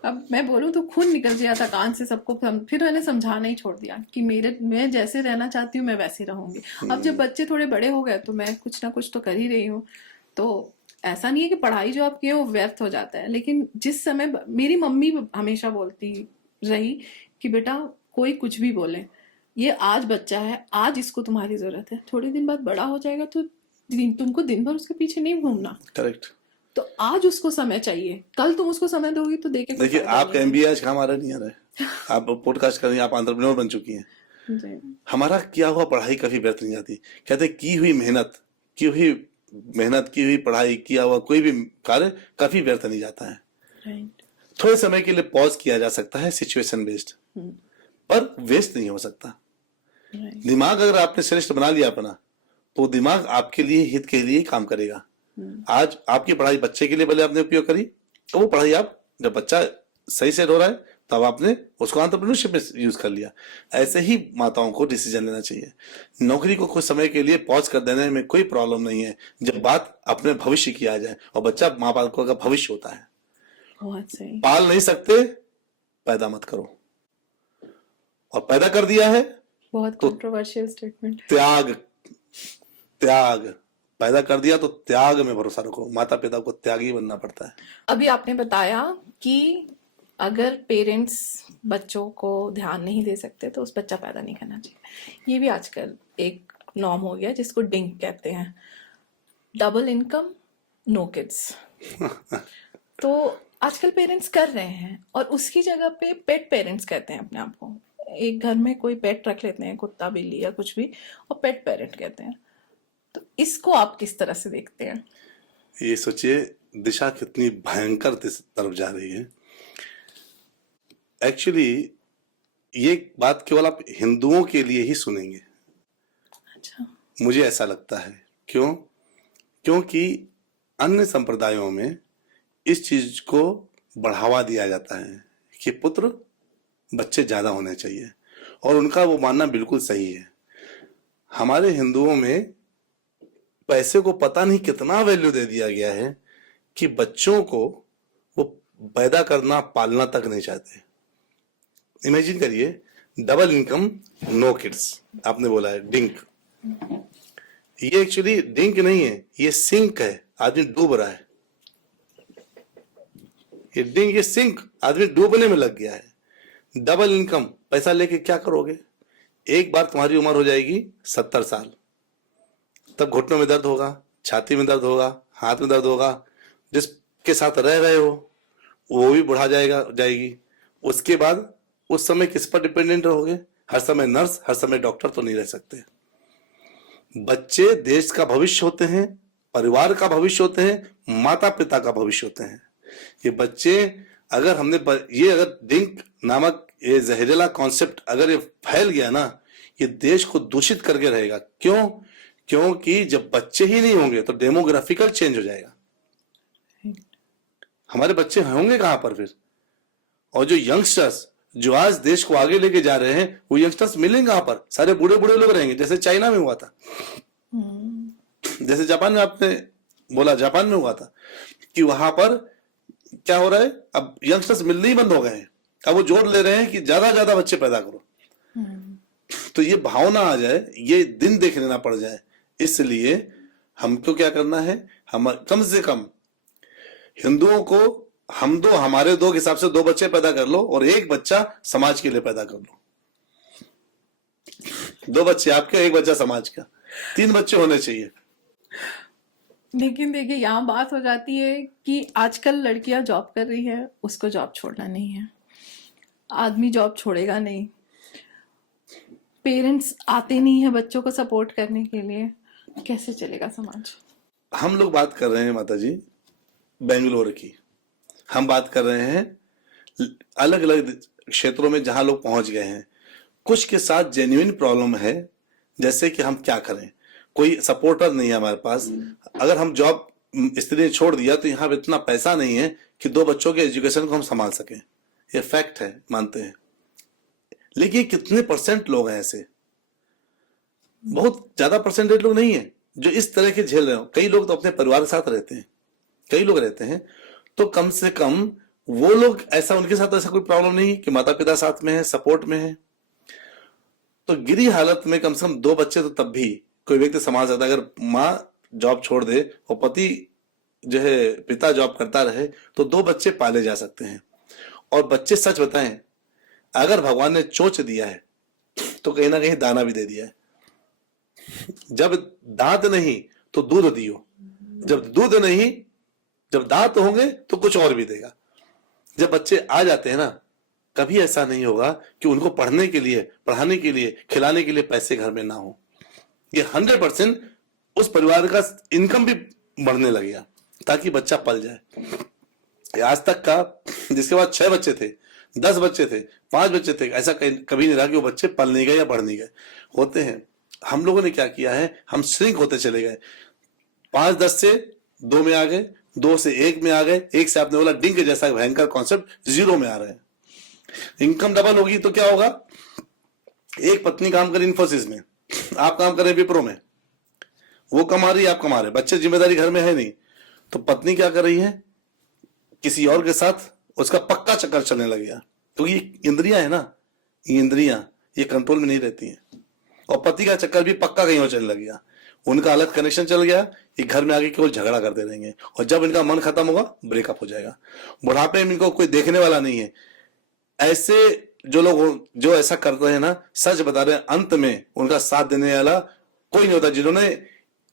अब मैं बोलूं तो खून निकल गया था कान से सबको। फिर मैंने समझाना ही छोड़ दिया कि मैं जैसे रहना चाहती हूँ मैं वैसे रहूंगी। अब जब बच्चे थोड़े बड़े हो गए तो मैं कुछ ना कुछ तो कर ही रही हूँ। तो ऐसा नहीं है कि पढ़ाई जो आप किए वो व्यर्थ हो जाता है, लेकिन जिस समय मेरी मम्मी हमेशा बोलती रही कि बेटा कोई कुछ भी बोले, ये आज बच्चा है, आज इसको तुम्हारी जरूरत है, थोड़े दिन बाद बड़ा हो जाएगा तो तुमको दिन भर उसके पीछे नहीं घूमना। करेक्ट। तो आज उसको समय चाहिए, कल तुम उसको समय दोगी तो देखे कोई देखिए, फायदा आपका नहीं है। एमबीए आज काम आ रहा नहीं आ रहा है, आप पॉडकास्ट कर रही हैं, आप एंटरप्रेन्योर बन चुकी हैं। जी। हमारा किया हुआ पढ़ाई कभी व्यर्थ नहीं जाती। कहते की हुई मेहनत, की हुई पढ़ाई, किया हुआ कोई भी कार्य कभी व्यर्थ नहीं जाता है। राइट। थोड़े समय के लिए पॉज किया जा सकता है, सिचुएशन बेस्ड, पर वेस्ट नहीं हो सकता। राइट। दिमाग अगर आपने श्रेष्ठ बना लिया अपना, तो दिमाग आपके लिए हित के लिए काम करेगा। आज आपकी पढ़ाई बच्चे के लिए भले आपने उपयोग करी, तो वो पढ़ाई आप जब बच्चा सही से रो रहा है तब आपने उसको एंटरप्रेन्योरशिप में यूज कर लिया। ऐसे ही माताओं को डिसीजन लेना चाहिए। नौकरी को कुछ समय के लिए पॉज कर देने में कोई प्रॉब्लम नहीं है, जब बात अपने भविष्य की आ जाए, और बच्चा माँ बाप का भविष्य होता है। बहुत सही। पाल नहीं सकते, पैदा मत करो, और पैदा कर दिया है बहुत तो कंट्रोवर्शियल स्टेटमेंट। त्याग पैदा कर दिया तो त्याग में भरोसा रखो। माता पिता को त्यागी बनना पड़ता है। अभी आपने बताया कि अगर पेरेंट्स बच्चों को ध्यान नहीं दे सकते तो उस बच्चा पैदा नहीं करना चाहिए। ये भी आजकल एक नॉर्म हो गया जिसको डिंक कहते हैं, डबल इनकम नो किड्स। तो आजकल पेरेंट्स कर रहे हैं, और उसकी जगह पे पेट पेरेंट्स कहते हैं अपने आप को। एक घर में कोई पेट रख लेते हैं, कुत्ता बिल्ली या कुछ भी, और पेट पेरेंट कहते हैं। तो इसको आप किस तरह से देखते हैं? ये सोचिए दिशा कितनी भयंकर तरफ जा रही है। एक्चुअली ये बात केवल आप हिंदुओं के लिए ही सुनेंगे, अच्छा। मुझे ऐसा लगता है। क्यों? क्योंकि अन्य संप्रदायों में इस चीज को बढ़ावा दिया जाता है कि पुत्र बच्चे ज्यादा होने चाहिए, और उनका वो मानना बिल्कुल सही है। हमारे हिंदुओं में पैसे को पता नहीं कितना वैल्यू दे दिया गया है कि बच्चों को वो पैदा करना, पालना तक नहीं चाहते। इमेजिन करिए, डबल इनकम नो किड्स, आपने बोला है डिंक। ये एक्चुअली डिंक नहीं है, ये सिंक है, आदमी डूब रहा है। ये डिंक, ये सिंक, आदमी डूबने में लग गया है। डबल इनकम, पैसा लेके क्या करोगे? एक बार तुम्हारी उम्र हो जाएगी 70 साल, तब घुटनों में दर्द होगा, छाती में दर्द होगा, हाथ में दर्द होगा। जिसके साथ रह रहे हो वो भी बुढ़ा जाएगी। उसके बाद उस समय किस पर डिपेंडेंट रहोगे? हर समय नर्स, हर समय डॉक्टर तो नहीं रह सकते। बच्चे देश का भविष्य होते हैं, परिवार का भविष्य होते हैं, माता पिता का भविष्य होते हैं। ये बच्चे, अगर अगर डिंक नामक ये जहरीला कॉन्सेप्ट अगर ये फैल गया ना, ये देश को दूषित करके रहेगा। क्यों? क्योंकि जब बच्चे ही नहीं होंगे तो डेमोग्राफिकल चेंज हो जाएगा। हमारे बच्चे होंगे कहां पर फिर? और जो यंगस्टर्स जो आज देश को आगे लेके जा रहे हैं, वो यंगस्टर्स मिलेंगे कहां पर? सारे बूढ़े बूढ़े लोग रहेंगे, जैसे चाइना में हुआ था, जैसे जापान में, आपने बोला जापान में हुआ था, कि वहां पर क्या हो रहा है, अब यंगस्टर्स मिलने ही बंद हो गए हैं। अब वो जोर ले रहे हैं कि ज्यादा पैदा करो। तो ये भावना आ जाए, ये दिन देख लेना पड़ जाए। इसलिए हमको क्या करना है, हम कम से कम हिंदुओं को, हमारे दो के हिसाब से 2 बच्चे पैदा कर लो और 1 बच्चा समाज के लिए पैदा कर लो। 2 बच्चे आपके, 1 बच्चा समाज का, 3 बच्चे होने चाहिए। लेकिन देखिए यहाँ बात हो जाती है कि आजकल लड़कियां जॉब कर रही है, उसको जॉब छोड़ना नहीं है, आदमी जॉब छोड़ेगा नहीं, पेरेंट्स आते नहीं है बच्चों को सपोर्ट करने के लिए, कैसे चलेगा समाज? हम लोग बात कर रहे हैं माता जी बेंगलोर की, हम बात कर रहे हैं अलग अलग क्षेत्रों में जहां लोग पहुंच गए हैं। कुछ के साथ जेन्युइन प्रॉब्लम है, जैसे कि हम क्या करें, कोई सपोर्टर नहीं है हमारे पास। अगर हम जॉब स्त्री ने छोड़ दिया तो यहाँ पे इतना पैसा नहीं है कि 2 बच्चों के एजुकेशन को हम संभाल सकें। ये फैक्ट है, मानते हैं। लेकिन कितने परसेंट लोग हैं ऐसे? बहुत ज्यादा परसेंटेज लोग नहीं है जो इस तरह के झेल रहे हो। कई लोग तो अपने परिवार के साथ रहते हैं, कई लोग रहते हैं, तो कम से कम वो लोग ऐसा, उनके साथ ऐसा कोई प्रॉब्लम नहीं कि माता पिता साथ में है, सपोर्ट में है। तो गिरी हालत में कम से कम 2 बच्चे तो तब भी कोई व्यक्ति संभाल सकता है। अगर माँ जॉब छोड़ दे और पति जो है, पिता जॉब करता रहे, तो 2 बच्चे पाले जा सकते हैं। और बच्चे, सच बताएं, अगर भगवान ने चोंच दिया है तो कहीं ना कहीं दाना भी दे दिया है। जब दांत नहीं तो दूध दियो, जब दूध नहीं, जब दांत होंगे तो कुछ और भी देगा। जब बच्चे आ जाते हैं ना, कभी ऐसा नहीं होगा कि उनको पढ़ने के लिए, पढ़ाने के लिए, खिलाने के लिए पैसे घर में ना हो। ये 100% उस परिवार का इनकम भी बढ़ने लगेगा ताकि बच्चा पल जाए। आज तक का जिसके पास 6 बच्चे थे, 10 बच्चे थे, 5 बच्चे थे, ऐसा कभी नहीं रहा कि वो बच्चे पल नहीं गए या बढ़ नहीं गए। होते हैं। हम लोगों ने क्या किया है, हम श्रिंक होते चले गए। 5-10 से 2 में आ गए, 2 से 1 में आ गए, 1 से आपने बोला डिंक जैसा भयंकर कॉन्सेप्ट 0 में आ रहे हैं। इनकम डबल होगी तो क्या होगा? एक पत्नी काम करे इन्फोसिस में, आप काम करें विप्रो में, वो कमा रही है, आप कमा रहे, बच्चे जिम्मेदारी घर में है नहीं, तो पत्नी क्या कर रही है, किसी और के साथ उसका पक्का चक्कर चलने लग गया। तो ये इंद्रियां है ना, ये इंद्रियां ये कंट्रोल में नहीं रहती हैं। और पति का चक्कर भी पक्का कहीं और चलने लग गया, उनका अलग कनेक्शन चल गया, ये घर में आके केवल झगड़ा करते रहेंगे। और जब इनका मन खत्म होगा, ब्रेकअप हो जाएगा। बुढ़ापे में इनको कोई देखने वाला नहीं है। ऐसे जो लोग जो ऐसा करते हैं ना, सच बता रहे हैं, अंत में उनका साथ देने वाला कोई नहीं होता। जिन्होंने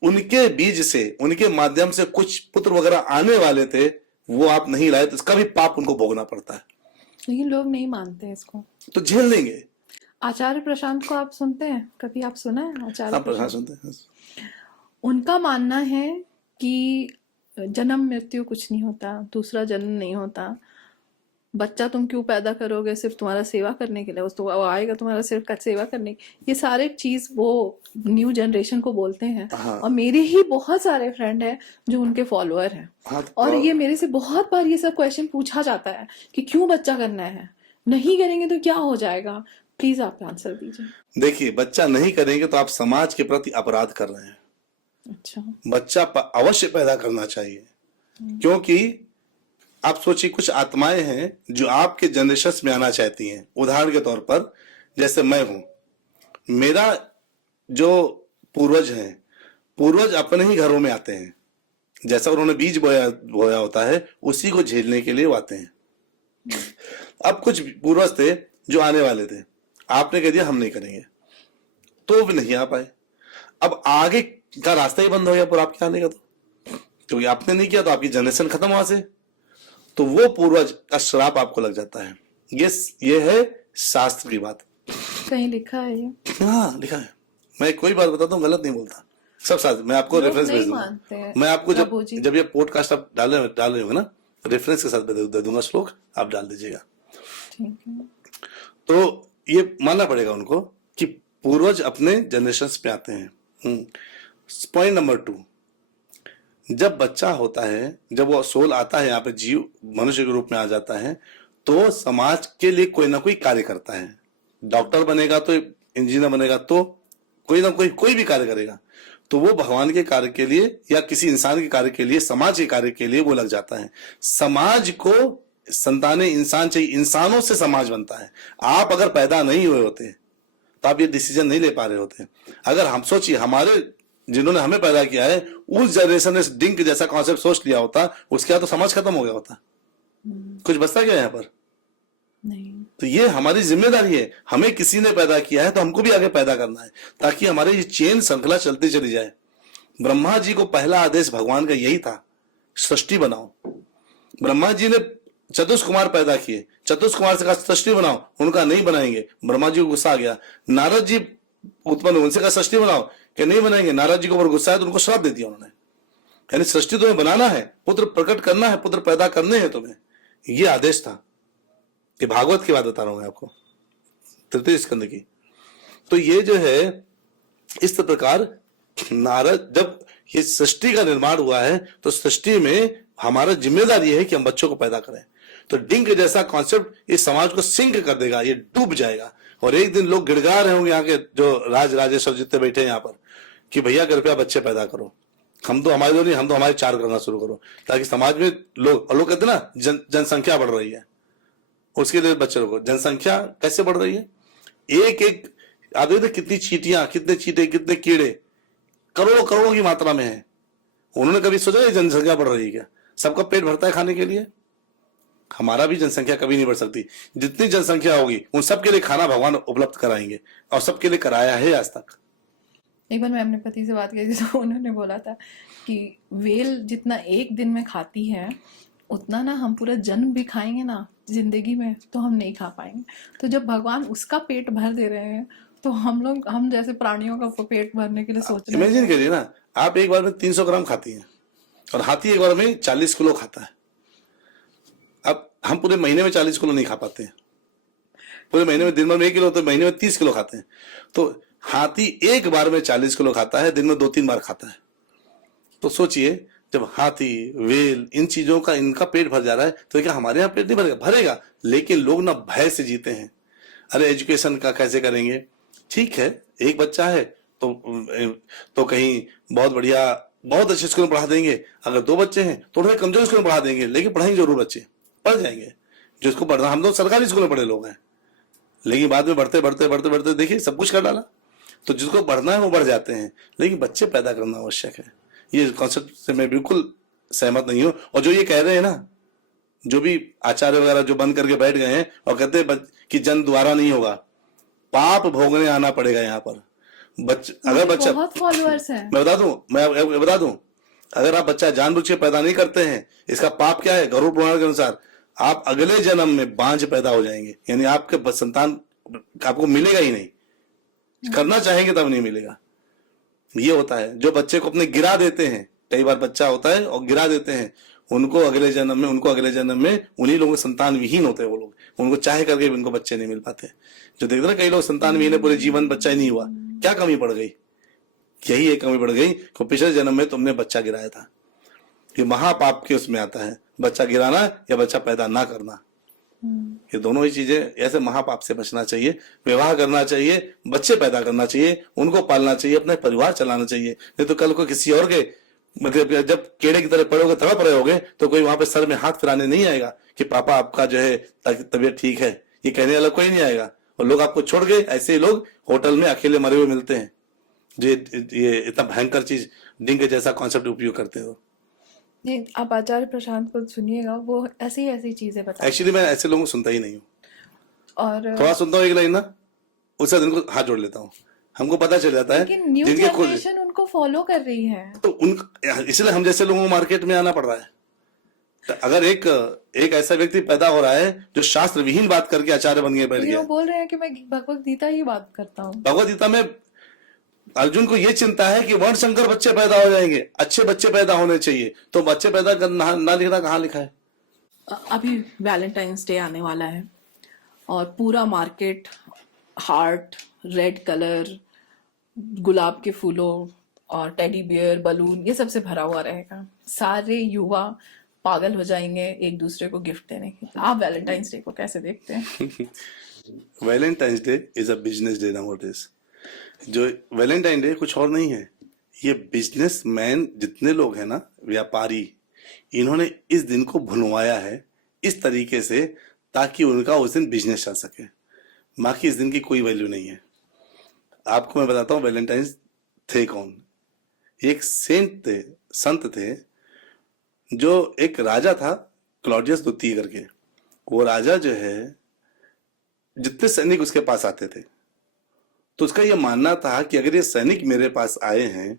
उनके बीज से, उनके माध्यम से कुछ पुत्र वगैरह आने वाले थे, वो आप नहीं लाए तो इसका भी पाप उनको भोगना पड़ता है। लेकिन लोग नहीं मानते इसको, तो झेल लेंगे। आचार्य प्रशांत को आप सुनते हैं? कभी आप सुना है आचार्य प्रशांत? सुनते हैं। उनका मानना है कि जन्म मृत्यु कुछ नहीं होता, दूसरा जन्म नहीं होता। बच्चा तुम क्यों पैदा करोगे? सिर्फ तुम्हारा सेवा करने के लिए, वो आएगा तुम्हारा सिर्फ सेवा करने की। ये सारे चीज वो न्यू जनरेशन को बोलते हैं। हाँ। और मेरे ही बहुत सारे फ्रेंड हैं जो उनके फॉलोअर हैं। हाँ, और ये मेरे से बहुत बार ये सब क्वेश्चन पूछा जाता है कि क्यों बच्चा करना है, नहीं करेंगे तो क्या हो जाएगा? प्लीज आप आंसर दीजिए। देखिए, बच्चा नहीं करेंगे तो आप समाज के प्रति अपराध कर रहे हैं। अच्छा, बच्चा अवश्य पैदा करना चाहिए, क्योंकि आप सोचिए, कुछ आत्माएं हैं जो आपके जनरेशन में आना चाहती हैं। उदाहरण के तौर पर, जैसे मैं हूं, मेरा जो पूर्वज हैं, पूर्वज अपने ही घरों में आते हैं, जैसा उन्होंने बीज बोया बोया होता है उसी को झेलने के लिए वो आते हैं। अब कुछ पूर्वज थे जो आने वाले थे, आपने कह दिया हम नहीं करेंगे, तो भी नहीं आ पाए। अब आगे का रास्ता ही बंद हो गया पूरा आपके आने का, तो क्योंकि आपने नहीं किया तो आपकी जनरेशन खत्म वहां से, तो वो पूर्वज का श्राप आपको लग जाता है। ये है शास्त्र की बात। कहीं लिखा है ये? हाँ लिखा है, मैं कोई बात बताता हूँ गलत नहीं बोलता, सब साथ। मैं आपको लोग रेफरेंस नहीं भेज दूंगा, मानते हैं मैं आपको प्रभु जी। जब ये पॉडकास्ट आप डाल रहे होंगे ना, रेफरेंस के साथ दे दूंगा श्लोक, आप डाल दीजिएगा। ठीक है। तो ये मानना पड़ेगा उनको कि पूर्वज अपने जनरेशन पे आते हैं। पॉइंट नंबर 2, जब बच्चा होता है, जब वो सोल आता है यहाँ पे, जीव मनुष्य के रूप में आ जाता है, तो समाज के लिए कोई ना कोई कार्य करता है। डॉक्टर बनेगा तो, इंजीनियर बनेगा तो, कोई ना कोई भी कार्य करेगा, तो वो भगवान के कार्य के लिए या किसी इंसान के कार्य के लिए, समाज के कार्य के लिए वो लग जाता है। समाज को संताने इंसान चाहिए, इंसानों से समाज बनता है। आप अगर पैदा नहीं हुए होते तो आप ये डिसीजन नहीं ले पा रहे होते। अगर हम सोचिए, हमारे जिन्होंने हमें पैदा किया है उस जनरेशन ने डिंक जैसा कॉन्सेप्ट सोच लिया होता, उसके बाद तो समाज खत्म हो गया होता, कुछ बचता क्या यहाँ पर? नहीं। तो ये हमारी जिम्मेदारी है, हमें किसी ने पैदा किया है तो हमको भी आगे पैदा करना है, ताकि हमारे ये चेन श्रृंखला चलती चली जाए। ब्रह्मा जी को पहला आदेश भगवान का यही था, सृष्टि बनाओ। ब्रह्मा जी ने चतुष्कुमार पैदा किए, चतुष्कुमार से कहा सृष्टि बनाओ, उनका नहीं बनाएंगे, ब्रह्मा जी को गुस्सा आ गया। नारद जी उत्पन्न, उनसे कहा सृष्टि बनाओ, कि नहीं बनाएंगे, नारद जी को ऊपर गुस्सा है तो उनको श्राप दे दिया उन्होंने। यानी सृष्टि तुम्हें बनाना है, पुत्र प्रकट करना है, पुत्र पैदा करने हैं तुम्हें, ये आदेश था। ये भागवत की बात बता रहा हूं मैं आपको, तृतीय स्कंद की। तो ये जो है, इस प्रकार नारद, जब ये सृष्टि का निर्माण हुआ है तो सृष्टि में हमारा जिम्मेदारी है कि हम बच्चों को पैदा करें। तो डिंक जैसा कॉन्सेप्ट इस समाज को सिंक कर देगा, ये डूब जाएगा, और एक दिन लोग गिड़गा रहे होंगे यहाँ के जो राजेश्वर जितने बैठे हैं यहाँ पर, कि भैया कृपया बच्चे पैदा करो, हम तो हमारे दो नहीं, हम तो हमारे 4 करना शुरू करो, ताकि समाज में लोग कहते ना जनसंख्या बढ़ रही है, उसके लिए बच्चे को। जनसंख्या कैसे बढ़ रही है? एक आप देखते कितनी चींटियां, कितने चींटे, कितने कीड़े, करोड़ों की मात्रा में है। उन्होंने कभी सोचा ये जनसंख्या बढ़ रही है क्या? सबका पेट भरता है खाने के लिए, हमारा भी जनसंख्या कभी नहीं बढ़ सकती। जितनी जनसंख्या होगी उन सबके लिए खाना भगवान उपलब्ध कराएंगे, और सबके लिए कराया है आज तक। एक बार मैं अपने पति से बात की थी तो उन्होंने बोला था कि वेल जितना एक दिन में खाती है उतना ना हम पूरा जन्म भी खाएंगे ना जिंदगी में तो हम नहीं खा पाएंगे। तो जब भगवान उसका पेट भर दे रहे हैं तो हम जैसे प्राणियों का पेट भरने के लिए सोच रहे हैं। इमेजिन करिए ना, आप एक बार में 300 ग्राम खाती हैं और हाथी एक बार में 40 किलो खाता है। अब हम पूरे महीने में 40 किलो नहीं खा पाते हैं, पूरे महीने में दिन भर में 1 किलो, तो महीने में 30 किलो खाते हैं। तो हाथी एक बार में 40 किलो खाता है, दिन में 2-3 बार खाता है। तो सोचिए, जब हाथी, वेल, इन चीजों का इनका पेट भर जा रहा है तो क्या हमारे यहाँ पेट नहीं भरेगा? भरेगा, लेकिन लोग ना भय से जीते हैं। अरे एजुकेशन का कैसे करेंगे? ठीक है, एक बच्चा है तो कहीं बहुत बढ़िया, बहुत अच्छे स्कूल में पढ़ा देंगे। अगर 2 बच्चे हैं तो थोड़े कमजोर स्कूल में पढ़ा देंगे, लेकिन पढ़ेंगे जरूर, बच्चे पढ़ जाएंगे। जिसको पढ़ना, हम लोग सरकारी स्कूल में पढ़े लोग हैं, लेकिन बाद में बढ़ते देखिए सब कुछ कर डाला। तो जिसको बढ़ना है वो बढ़ जाते हैं, लेकिन बच्चे पैदा करना आवश्यक है। ये कॉन्सेप्ट से मैं बिल्कुल सहमत नहीं हूं। और जो ये कह रहे हैं ना, जो भी आचार्य वगैरह जो बंद करके बैठ गए हैं और कहते हैं कि जन्म दोबारा नहीं होगा, पाप भोगने आना पड़ेगा यहाँ पर। अगर बच्चा, बहुत फॉलोअर्स हैं, मैं बता दूं, अगर आप बच्चा जानबूझ के पैदा नहीं करते हैं, इसका पाप क्या है? गरुड़ पुराण के अनुसार आप अगले जन्म में बांझ पैदा हो जाएंगे, यानी आपके संतान आपको मिलेगा ही नहीं, करना चाहेंगे तब नहीं मिलेगा। ये होता है। जो बच्चे को अपने गिरा देते हैं, कई बार बच्चा होता है और गिरा देते हैं, उनको अगले जन्म में उन्हीं लोगों के संतान विहीन होते हैं वो लोग, उनको चाहे करके भी उनको बच्चे नहीं मिल पाते। जो देखते ना कई लोग संतान विहीन है, पूरे जीवन बच्चा ही नहीं हुआ, क्या कमी पड़ गई? यही एक कमी पड़ गई कि पिछले जन्म में तुमने बच्चा गिराया था। ये महापाप के उसमें आता है, बच्चा गिराना या बच्चा पैदा ना करना। ये दोनों ही चीजें, ऐसे महापाप से बचना चाहिए। विवाह करना चाहिए, बच्चे पैदा करना चाहिए, उनको पालना चाहिए, अपना परिवार चलाना चाहिए। नहीं तो कल को किसी और के, मतलब जब केड़े की तरह पड़ोगे, तड़प रहे होगे, तो कोई वहां पे सर में हाथ फिराने नहीं आएगा कि पापा आपका जो है तबीयत ठीक है, ये कहने वाला कोई नहीं आएगा। और लोग आपको छोड़ गए, ऐसे ही लोग होटल में अकेले मरे हुए मिलते हैं जो ये इतना भयंकर चीज डिंग जैसा कॉन्सेप्ट उपयोग करते हो। नहीं, आप आचार्य प्रशांत को सुनिएगा, वो ऐसी ऐसी चीजें बताते एक्चुअली मैं ऐसे लोगों को सुनता ही नहीं हूँ, हैं। और थोड़ा सुनता हूँ एक लाइन ना, उससे दिन को हाथ जोड़ लेता हूँ। हमको पता चल जाता है लेकिन न्यू जिनके खुद जनरेशन उनको फॉलो कर रही है। तो उन इसलिए हम जैसे लोगों को मार्केट में आना पड़ रहा है। तो अगर एक ऐसा व्यक्ति पैदा हो रहा है जो शास्त्र विहीन बात करके आचार्य बन गए बैठ लेकिन वो गया। बोल रहे हैं कि मैं भगवत गीता ही बात करता हूँ। भगवत गीता में अर्जुन को यह चिंता है कि वर्ण संकर बच्चे पैदा हो जाएंगे, अच्छे बच्चे पैदा होने चाहिए, तो बच्चे पैदा करना ना लिखना कहाँ लिखा है? अभी वैलेंटाइंस डे आने वाला है और पूरा मार्केट हार्ट, रेड कलर, गुलाब के फूलों और टेडी बियर, बलून, ये सबसे भरा हुआ रहेगा। सारे युवा पागल हो जाएंगे एक दूसरे को गिफ्ट देने के। आप वैलेंटाइंस डे को कैसे देखते हैं? Valentine's day is a business day nowadays. जो वैलेंटाइन डे कुछ और नहीं है, ये बिजनेसमैन जितने लोग हैं ना, व्यापारी, इन्होंने इस दिन को भुलवाया है इस तरीके से ताकि उनका उस दिन बिजनेस चल सके। बाकी इस दिन की कोई वैल्यू नहीं है। आपको मैं बताता हूँ वैलेंटाइंस थे कौन। एक सेंट थे, संत थे, जो एक राजा था क्लॉडियस द्वितीय करके। वो राजा जो है, जितने सैनिक उसके पास आते थे तो उसका यह मानना था कि अगर ये सैनिक मेरे पास आए हैं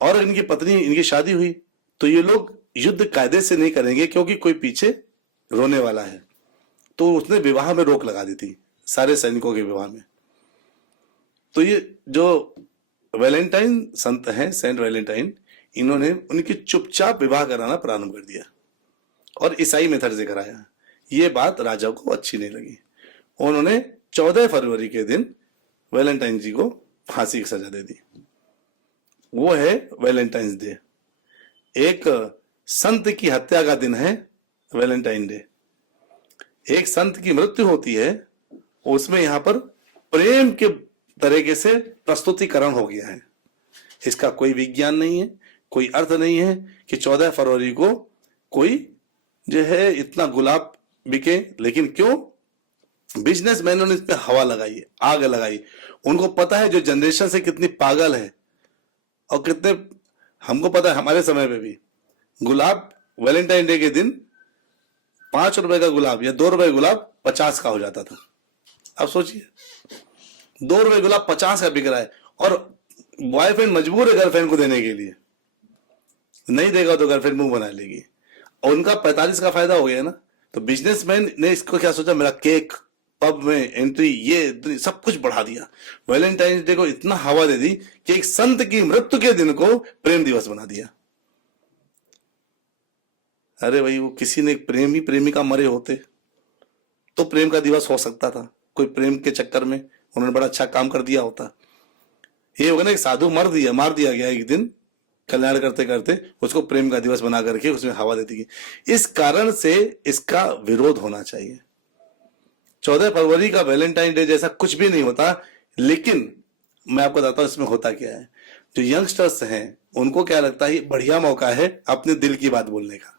और इनकी पत्नी, इनकी शादी हुई, तो ये लोग युद्ध कायदे से नहीं करेंगे क्योंकि कोई पीछे रोने वाला है। तो उसने विवाह में रोक लगा दी थी, सारे सैनिकों के विवाह में। तो ये जो वैलेंटाइन संत हैं, सेंट वैलेंटाइन, इन्होंने उनकी चुपचाप विवाह कराना प्रारंभ कर दिया और ईसाई मेथड से कराया। ये बात राजा को अच्छी नहीं लगी। उन्होंने 14 फरवरी के दिन वैलेंटाइन जी को फांसी की सजा दे दी। वो है वैलेंटाइंस डे। एक संत की हत्या का दिन है वैलेंटाइन डे। एक संत की मृत्यु होती है, उसमें यहां पर प्रेम के तरीके से प्रस्तुतिकरण हो गया है। इसका कोई विज्ञान नहीं है, कोई अर्थ नहीं है कि 14 फरवरी को कोई जो है इतना गुलाब बिके। लेकिन क्यों? बिजनेसमैनों ने इसमें हवा लगाई, आग लगाई। उनको पता है जो जनरेशन से कितनी पागल है और कितने, हमको पता है हमारे समय में भी गुलाब वैलेंटाइन डे के दिन 5 रुपए का गुलाब या 2 रुपए गुलाब 50 का हो जाता था। अब सोचिए 2 रुपए गुलाब 50 का बिक रहा है और बॉयफ्रेंड मजबूर है गर्लफ्रेंड को देने के लिए। नहीं देगा तो गर्लफ्रेंड मुंह बना लेगी और उनका 45 का फायदा हो गया ना। तो बिजनेसमैन ने इसको क्या सोचा, मेरा केक, पब में एंट्री, ये सब कुछ बढ़ा दिया। वैलेंटाइन डे को इतना हवा दे दी कि एक संत की मृत्यु के दिन को प्रेम दिवस बना दिया। अरे भाई, वो किसी ने प्रेमी प्रेमिका मरे होते तो प्रेम का दिवस हो सकता था। कोई प्रेम के चक्कर में उन्होंने बड़ा अच्छा काम कर दिया होता। ये होगा ना, एक साधु मार दिया गया एक दिन कल्याण करते करते, उसको प्रेम का दिवस बना करके उसमें हवा दे दी गई। इस कारण से इसका विरोध होना चाहिए। 14 फरवरी का वैलेंटाइन डे जैसा कुछ भी नहीं होता। लेकिन मैं आपको बताता हूं इसमें होता क्या है। जो यंगस्टर्स हैं उनको क्या लगता है, ये बढ़िया मौका है अपने दिल की बात बोलने का।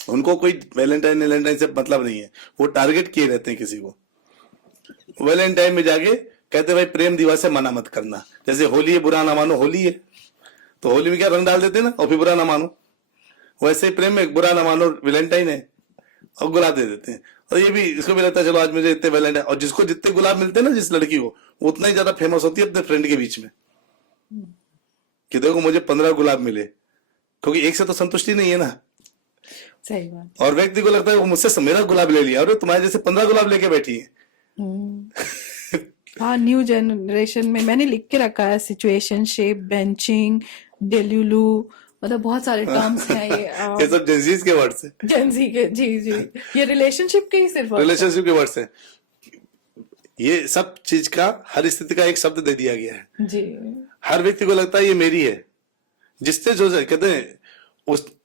उनको कोई वैलेंटाइन से मतलब नहीं है, वो टारगेट किए रहते हैं किसी को। वैलेंटाइन में जाके कहते भाई प्रेम दिवस है, मना मत करना। जैसे होली है, बुरा ना मानो, होली है तो होली में क्या रंग डाल देते हैं ना, और फिर बुरा ना मानो। वैसे ही प्रेम में बुरा ना मानो वैलेंटाइन है और गुलाब दे देते हैं। और ये भी, इसको भी लगता है चलो आज मुझे इतने वैलेंटाइन, और जिसको जितने गुलाब मिलते हैं ना जिस लड़की को, वो उतना ही ज्यादा फेमस होती है अपने फ्रेंड के बीच में कि देखो मुझे 15 गुलाब मिले, क्योंकि एक से तो संतुष्टि नहीं है ना। सही बात। और व्यक्ति को लगता है वो मुझसे मेरा गुलाब ले लिया, और तुम्हारे जैसे 15 गुलाब लेके बैठी है। हाँ, न्यू जनरेशन में मैंने लिख के रखा है सिचुएशनशिप, बेंचिंग, डेल्यूलू, मतलब बहुत सारे टर्म्स हैं ये सब जेंजीज के वर्ड्स हैं। जेंजी के, जी जी, ये रिलेशनशिप के ही सिर्फ रिलेशनशिप के वर्ड्स हैं। ये सब चीज का, हर स्थिति का एक शब्द दे दिया गया है जी। हर व्यक्ति को लगता है ये मेरी है। जिसने जो कहते हैं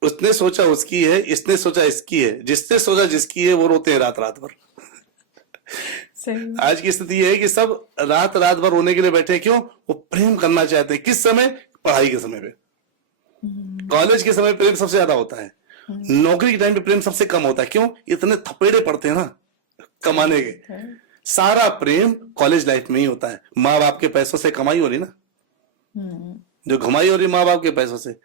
उसने सोचा उसकी है, इसने सोचा इसकी है, जिसने सोचा जिसकी है, वो रोते हैं रात रात भर। सही। आज की स्थिति ये है कि सब रात भर रोने के लिए बैठे हैं। क्यों? वो प्रेम करना चाहते हैं। किस समय? पढ़ाई के समय पे, कॉलेज के समय प्रेम सबसे ज्यादा होता है, नौकरी के टाइम पे प्रेम सबसे कम होता है। क्यों? इतने थपेड़े पड़ते हैं ना कमाने के, सारा प्रेम कॉलेज लाइफ में ही होता है। माँ बाप के पैसों से कमाई हो रही ना, जो कमाई हो रही माँ बाप के पैसों से,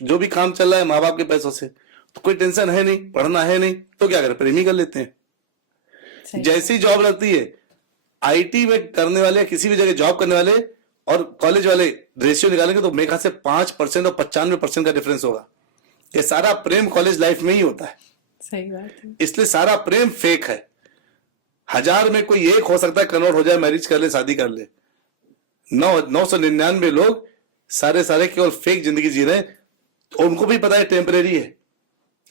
जो भी काम चल रहा है माँ बाप के पैसों से, तो कोई टेंशन है नहीं, पढ़ना है नहीं, तो क्या करें, प्रेम ही कर लेते हैं। जैसी जॉब लगती है, आईटी में करने वाले, किसी भी जगह जॉब करने वाले और कॉलेज वाले रेशियो निकालेंगे तो मेरे ख्याल से 5% और 95% का डिफरेंस होगा। ये सारा प्रेम कॉलेज लाइफ में ही होता है। सही बात है। इसलिए सारा प्रेम फेक है। 1000 में कोई एक हो सकता है कन्वर्ट हो जाए, मैरिज कर ले, शादी कर ले। 999 लोग सारे केवल फेक जिंदगी जी रहे हैं, और उनको भी पता है टेम्परेरी है,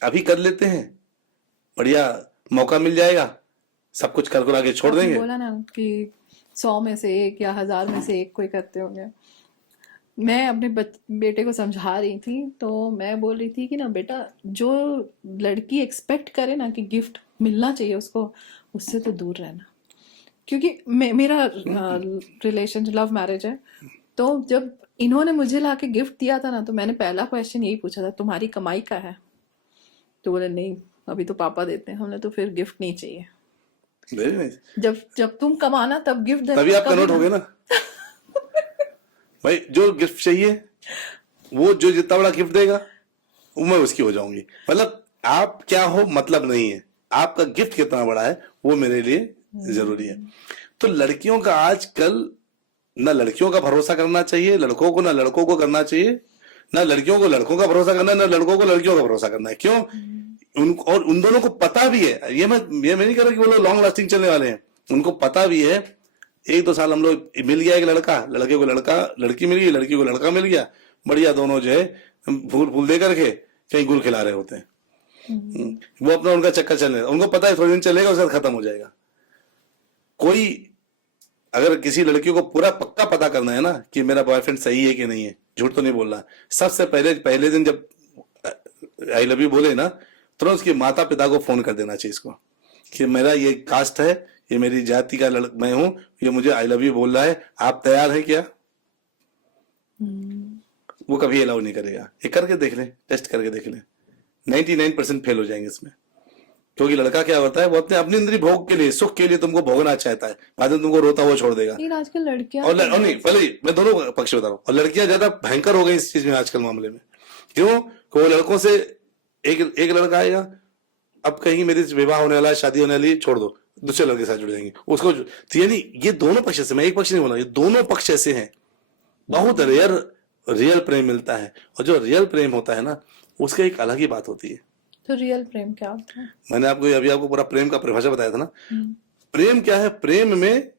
अभी कर लेते हैं, बढ़िया मौका मिल जाएगा, सब कुछ कर आगे छोड़ देंगे। बोला ना कि 100 में से एक या 1000 में से एक कोई करते होंगे। मैं अपने बेटे को समझा रही थी, तो मैं बोल रही थी कि ना बेटा, जो लड़की एक्सपेक्ट करे ना कि गिफ्ट मिलना चाहिए उसको, उससे तो दूर रहना। क्योंकि मेरा रिलेशन लव मैरिज है, तो जब इन्होंने मुझे लाके गिफ्ट दिया था ना, तो मैंने पहला क्वेश्चन यही पूछा था, तुम्हारी कमाई का है? तो बोले नहीं, अभी तो पापा देते हैं। हमने तो फिर गिफ्ट नहीं चाहिए। Very nice. जब तुम कमाना तब गिफ्ट देना, तभी आप कन्वर्ट हो गए ना। भाई जो गिफ्ट चाहिए, वो जो जितना बड़ा गिफ्ट देगा वो मैं उसकी हो जाऊंगी। मतलब आप क्या हो मतलब नहीं है, आपका गिफ्ट कितना बड़ा है वो मेरे लिए जरूरी है। तो लड़कियों का आजकल, ना लड़कियों का भरोसा करना चाहिए लड़कों को, ना लड़कों को करना चाहिए, ना लड़कियों को लड़कों का भरोसा करना है, ना लड़कों को लड़कियों का भरोसा करना है। क्यों? और उन दोनों को पता भी है, ये मैं नहीं कह रहा कि वो लोग लॉन्ग लास्टिंग चलने वाले हैं। उनको पता भी है 1-2 साल हम लोग, मिल गया एक लड़का, लड़के को लड़की मिल गई, लड़की को लड़का मिल गया, बढ़िया, दोनों जो है फूल दे करके कहीं गुल खिला रहे होते हैं। वो अपना उनका चक्कर चलने, उनको पता है थोड़े दिन चलेगा, उसके बाद खत्म हो जाएगा। कोई अगर किसी लड़की को पूरा पक्का पता करना है ना कि मेरा बॉयफ्रेंड सही है कि नहीं है, झूठ तो नहीं बोल रहा, सबसे पहले दिन जब आई लव यू बोले ना, तुरंत उसके माता पिता को फोन कर देना चाहिए इसको कि मेरा ये कास्ट है, ये मेरी जाति का मैं हूं, ये मुझे आई लव यू बोल रहा है, आप तैयार हैं क्या? वो कभी अलाउ नहीं करेगा। ये करके देख लें, टेस्ट करके देख लें, 99% फेल हो जाएंगे इसमें। क्योंकि लड़का क्या होता है, वो अपनी इंद्रिय भोग के लिए, सुख के लिए तुमको भोगना चाहता है, बाद में तुमको रोता हुआ छोड़ देगा। लेकिन आजकल लड़कियां और नहीं, पहले मैं दोनों पक्ष बता रहा हूँ, और लड़कियां ज्यादा भयंकर हो गई इस चीज में आजकल मामले में। क्यों? वो लड़कों से एक लड़का आएगा, अब कहीं मेरी विवाह होने वाला है, शादी होने वाली, छोड़ दो, दूसरे लड़के के साथ जुड़ जाएंगे उसको। तो यानी ये दोनों पक्ष से, मैं एक पक्ष नहीं बोला, ये दोनों पक्ष ऐसे हैं। बहुत रेयर रियल प्रेम मिलता है, और जो रियल प्रेम होता है ना, उसका एक अलग ही बात होती है। तो रियल प्रेम क्या होता है? मैंने आपको पूरा प्रेम का परिभाषा बताया था ना। प्रेम क्या है? प्रेम में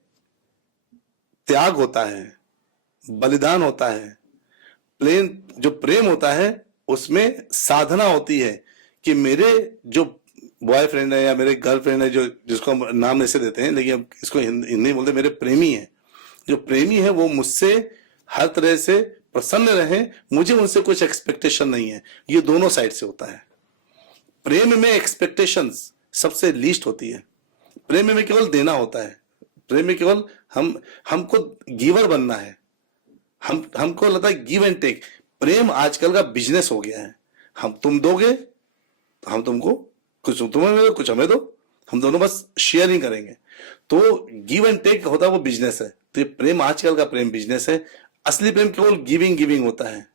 त्याग होता है, बलिदान होता है। जो प्रेम होता है उसमें साधना होती है कि मेरे जो बॉयफ्रेंड है या मेरे गर्लफ्रेंड है, जो जिसको हम नाम ऐसे देते हैं, लेकिन अब इसको हिंदी बोलते, मेरे प्रेमी है, जो प्रेमी है वो मुझसे हर तरह से प्रसन्न रहे, मुझे उनसे कुछ एक्सपेक्टेशन नहीं है। ये दोनों साइड से होता है। प्रेम में एक्सपेक्टेशंस सबसे लीस्ट होती है। प्रेम में केवल देना होता है। प्रेम में केवल हमको गिवर बनना है। हमको लगता है गिव एंड टेक। प्रेम आजकल का बिजनेस हो गया है। तुम दोगे तो हम तुमको कुछ, तुम्हें दो कुछ हमें दो, हम दोनों बस शेयरिंग करेंगे। तो गिव एंड टेक होता है, वो बिजनेस है। तो ये प्रेम, आजकल का प्रेम बिजनेस है। असली प्रेम केवल गिविंग होता है।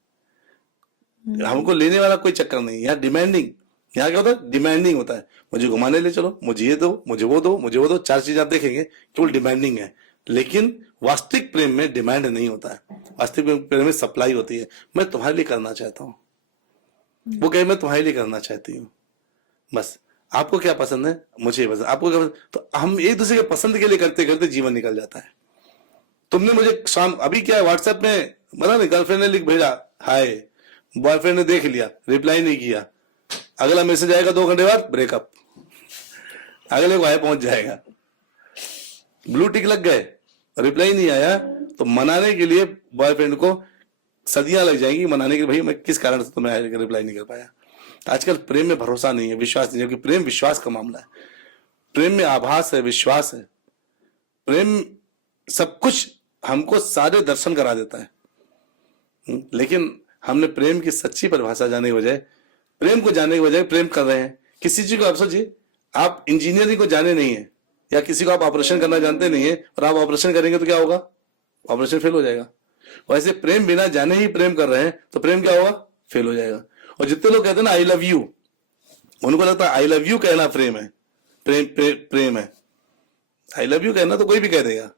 हमको लेने वाला कोई चक्कर नहीं। यहाँ डिमांडिंग, यहाँ क्या होता है? डिमांडिंग होता है। मुझे घुमाने ले चलो, मुझे ये दो, मुझे वो दो, मुझे वो दो, 4 चीजें आप देखेंगे, केवल डिमांडिंग है। लेकिन वास्तविक प्रेम में डिमांड नहीं होता है। वास्तविक प्रेम में सप्लाई होती है। मैं तुम्हारे लिए करना चाहता हूँ, वो कहे मैं तुम्हारे लिए करना चाहती हूँ, बस आपको क्या पसंद है, मुझे पसंद, आपको क्या पसंद। तो हम एक दूसरे के पसंद के लिए करते करते जीवन निकल जाता है। तुमने मुझे शाम अभी क्या व्हाट्सएप में बता नहीं, गर्लफ्रेंड ने लिख भेजा हाय, बॉयफ्रेंड ने देख लिया, रिप्लाई नहीं किया, अगला मैसेज आएगा 2 घंटे बाद ब्रेकअप, अगले को हाय पहुंच जाएगा, ब्लू टिक लग गए, रिप्लाई नहीं आया, तो मनाने के लिए बॉयफ्रेंड को सदियां लग जाएंगी मनाने के लिए, भाई मैं किस कारण से तुम्हें रिप्लाई नहीं कर पाया। आजकल प्रेम में भरोसा नहीं है, विश्वास नहीं है, क्योंकि प्रेम विश्वास का मामला है। प्रेम में आभास है, विश्वास है। प्रेम सब कुछ हमको सारे दर्शन करा देता है। लेकिन हमने प्रेम की सच्ची परिभाषा जाने के बजाय, प्रेम को जानने के बजाय प्रेम कर रहे हैं। किसी चीज को आप सोचिए, आप इंजीनियरिंग को जाने नहीं है, या किसी को आप ऑपरेशन करना जानते नहीं है और आप ऑपरेशन करेंगे तो क्या होगा, ऑपरेशन फेल हो जाएगा। वैसे प्रेम बिना जाने ही प्रेम कर रहे हैं तो प्रेम क्या होगा, फेल हो जाएगा। और जितने लोग कहते हैं ना आई लव यू, उनको लगता है आई लव यू कहना प्रेम है, प्रेम है। आई लव यू कहना तो कोई भी कह देगा,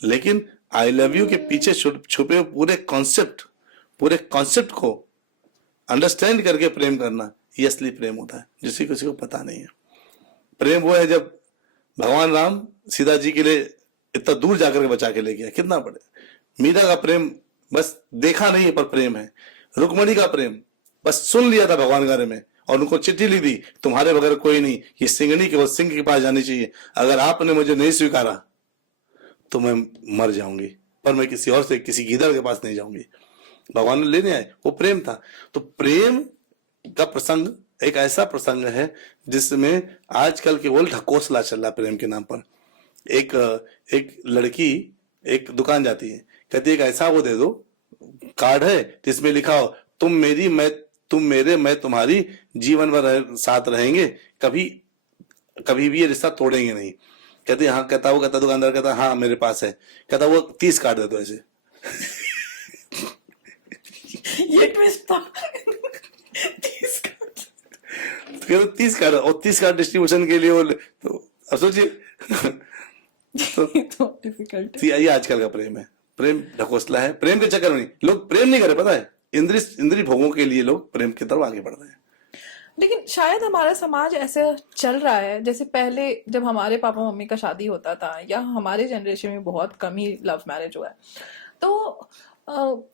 लेकिन आई लव यू के पीछे छुपे हुए पूरे कॉन्सेप्ट को अंडरस्टैंड करके प्रेम करना, ये असली प्रेम होता है, जिसे किसी को पता नहीं है। प्रेम वो है जब भगवान राम सीता जी के लिए इतना दूर जाकर के बचा के ले गया, कितना बड़े। मीरा का प्रेम बस देखा नहीं पर प्रेम है। रुक्मणी का प्रेम बस सुन लिया था भगवान के बारे में और उनको चिट्ठी लिख दी, तुम्हारे बगैर कोई नहीं, ये सिंगनी केवल सिंह के पास जानी चाहिए, अगर आपने मुझे नहीं स्वीकारा तो मैं मर जाऊंगी, पर मैं किसी और से, किसी गीदड़ के पास नहीं जाऊंगी। भगवान ने लेने आए, वो प्रेम था। तो प्रेम का प्रसंग एक ऐसा प्रसंग है जिसमें आजकल केवल ढकोसला चल रहा है प्रेम के नाम पर। एक लड़की एक दुकान जाती है, कहती है एक ऐसा वो दे दो कार्ड है जिसमें लिखा हो तुम मेरी तुम मेरे मैं तुम्हारी, जीवन भर साथ रहेंगे, कभी भी ये रिश्ता तोड़ेंगे नहीं। कहती हाँ, कहता दुकानदार कहता हाँ मेरे पास है, कहता वो 30 कार्ड दे दो ऐसे। ये ट्विस्ट था। 30 कार्ड और 30 कार्ड डिस्ट्रीब्यूशन के लिए वो, तो अब सोचिए। तो डिफिकल्ट। ये आजकल का प्रेम है, प्रेम ढकोसला है। प्रेम के चक्कर में लोग प्रेम नहीं करे, पता है, इंद्रिय भोगों के लिए लोग प्रेम की तरफ आगे बढ़ रहे हैं। लेकिन शायद हमारा समाज ऐसे चल रहा है, जैसे पहले जब हमारे पापा मम्मी का शादी होता था या हमारे जनरेशन में बहुत कम ही लव मैरिज हुआ है, तो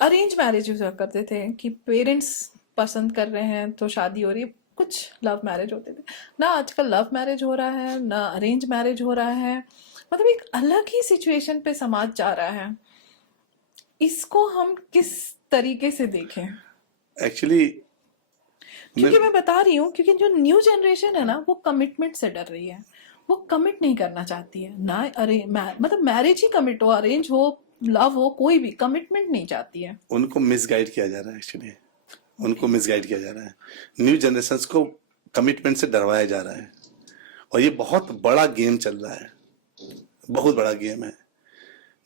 अरेंज मैरिज हुआ करते थे कि पेरेंट्स पसंद कर रहे हैं तो शादी हो रही है, कुछ लव मैरिज होते थे ना। आजकल लव मैरिज हो रहा है ना अरेंज मैरिज हो रहा है, मतलब एक अलग ही सिचुएशन पे समाज जा रहा है। इसको हम किस तरीके से देखें? एक्चुअली क्योंकि मैं बता रही हूँ, क्योंकि जो न्यू जनरेशन है ना वो कमिटमेंट से डर रही है, वो कमिट नहीं करना चाहती है ना। मतलब मैरिज ही कमिट हो, अरेंज हो, लव हो, कोई भी कमिटमेंट नहीं चाहती है। उनको मिसगाइड किया जा रहा है, एक्चुअली उनको मिसगाइड किया जा रहा है। न्यू जनरेशन को कमिटमेंट से डरवाया जा रहा है और ये बहुत बड़ा गेम चल रहा है, बहुत बड़ा गेम है।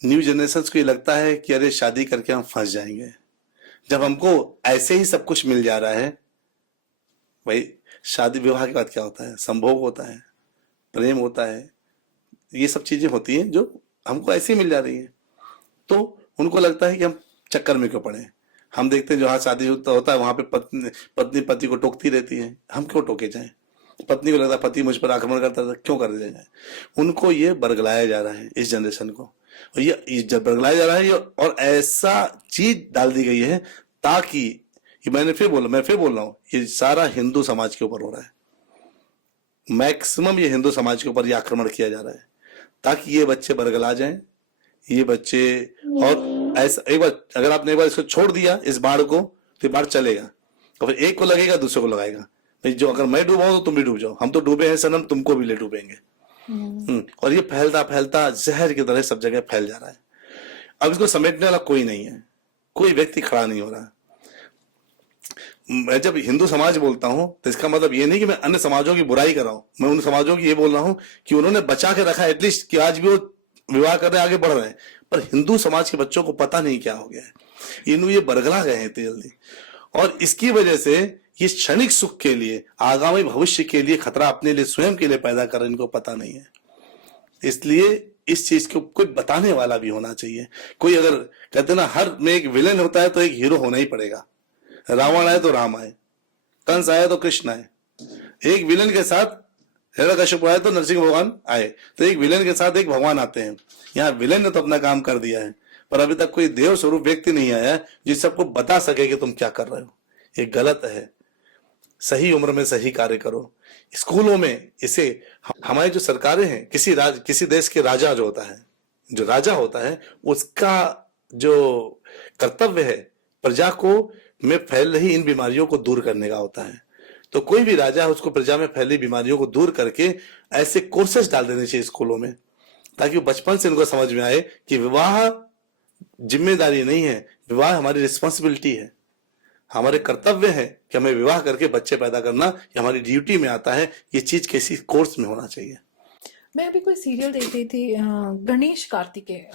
न्यू जनरेशन को ये लगता है कि अरे शादी करके हम फंस जाएंगे, जब हमको ऐसे ही सब कुछ मिल जा रहा है। भाई शादी विवाह के बाद क्या होता है, संभोग होता है, प्रेम होता है, ये सब चीजें होती हैं जो हमको ऐसे ही मिल जा रही हैं। तो उनको लगता है कि हम चक्कर में क्यों पड़े। हम देखते हैं जहाँ शादी होता है वहां पे पत्नी पति को टोकती रहती है, हम क्यों टोके जाएं। पत्नी को लगता है पति मुझ पर आक्रमण करता था, क्यों कर जाए। उनको ये बरगलाया जा रहा है इस जनरेशन को, और ये जब बरगलाया जा रहा है और ऐसा चीज डाल दी गई है ताकि ये मैं फिर बोल रहा हूँ, ये सारा हिंदू समाज के ऊपर हो रहा है। मैक्सिमम ये हिंदू समाज के ऊपर ये आक्रमण किया जा रहा है ताकि ये बच्चे बरगला जाएं, ये बच्चे। और ऐसा एक बार अगर आपने एक बार इसको छोड़ दिया इस बाढ़ को, तो बाढ़ चलेगा और फिर एक को लगेगा दूसरे को लगाएगा। भाई जो अगर मैं डूबा हूं तो तुम भी डूब जाओ, हम तो डूबे हैं सनम, तुमको भी ले डूबेंगे। और ये फैलता जहर की तरह सब जगह फैल जा रहा है। अब इसको समेटने वाला कोई नहीं है, कोई व्यक्ति खड़ा नहीं हो रहा। मैं जब हिंदू समाज बोलता हूं तो इसका मतलब ये नहीं कि मैं अन्य समाजों की बुराई कर रहा हूं, मैं उन समाजों की ये बोल रहा हूं कि उन्होंने बचा के रखा एटलीस्ट, कि आज भी वो विवाह कर रहे हैं, आगे बढ़ रहे हैं। पर हिंदू समाज के बच्चों को पता नहीं क्या हो गया है, ये बरगला गए हैं इतनी जल्दी, और इसकी वजह से ये क्षणिक सुख के लिए, आगामी भविष्य के लिए खतरा अपने लिए स्वयं के लिए पैदा कर रहे हैं, इनको पता नहीं है। इसलिए इस चीज को कोई बताने वाला भी होना चाहिए। कोई अगर कहते ना हर में एक विलेन होता है तो एक हीरो होना ही पड़ेगा। रावण आए तो राम आए, कंस आए तो कृष्ण आए, एक विलेन के साथ हिरण्यकश्यप आए तो नरसिंह भगवान आए, तो एक विलेन के साथ एक भगवान आते हैं। यहाँ विलेन ने तो अपना काम कर दिया है, पर अभी तक कोई देव स्वरूप व्यक्ति नहीं आया जिस सबको बता सके कि तुम क्या कर रहे हो, ये गलत है। सही उम्र में सही कार्य करो। स्कूलों में इसे, हमारी जो सरकारें हैं, किसी देश के राजा जो राजा होता है उसका जो कर्तव्य है प्रजा को में फैल रही इन बीमारियों को दूर करने का होता है। तो कोई भी राजा है उसको प्रजा में फैली बीमारियों को दूर करके ऐसे कोर्सेस डाल देने चाहिए स्कूलों में, ताकि बचपन से इनको समझ में आए कि विवाह जिम्मेदारी नहीं है, विवाह हमारी रिस्पॉन्सिबिलिटी है। हमारे कर्तव्य है कि हमें विवाह करके बच्चे पैदा करना, ये हमारी ड्यूटी में आता है। ये चीज किसी कोर्स में होना चाहिए। मैं अभी कोई सीरियल देख रही थी, गणेश कार्तिकेय,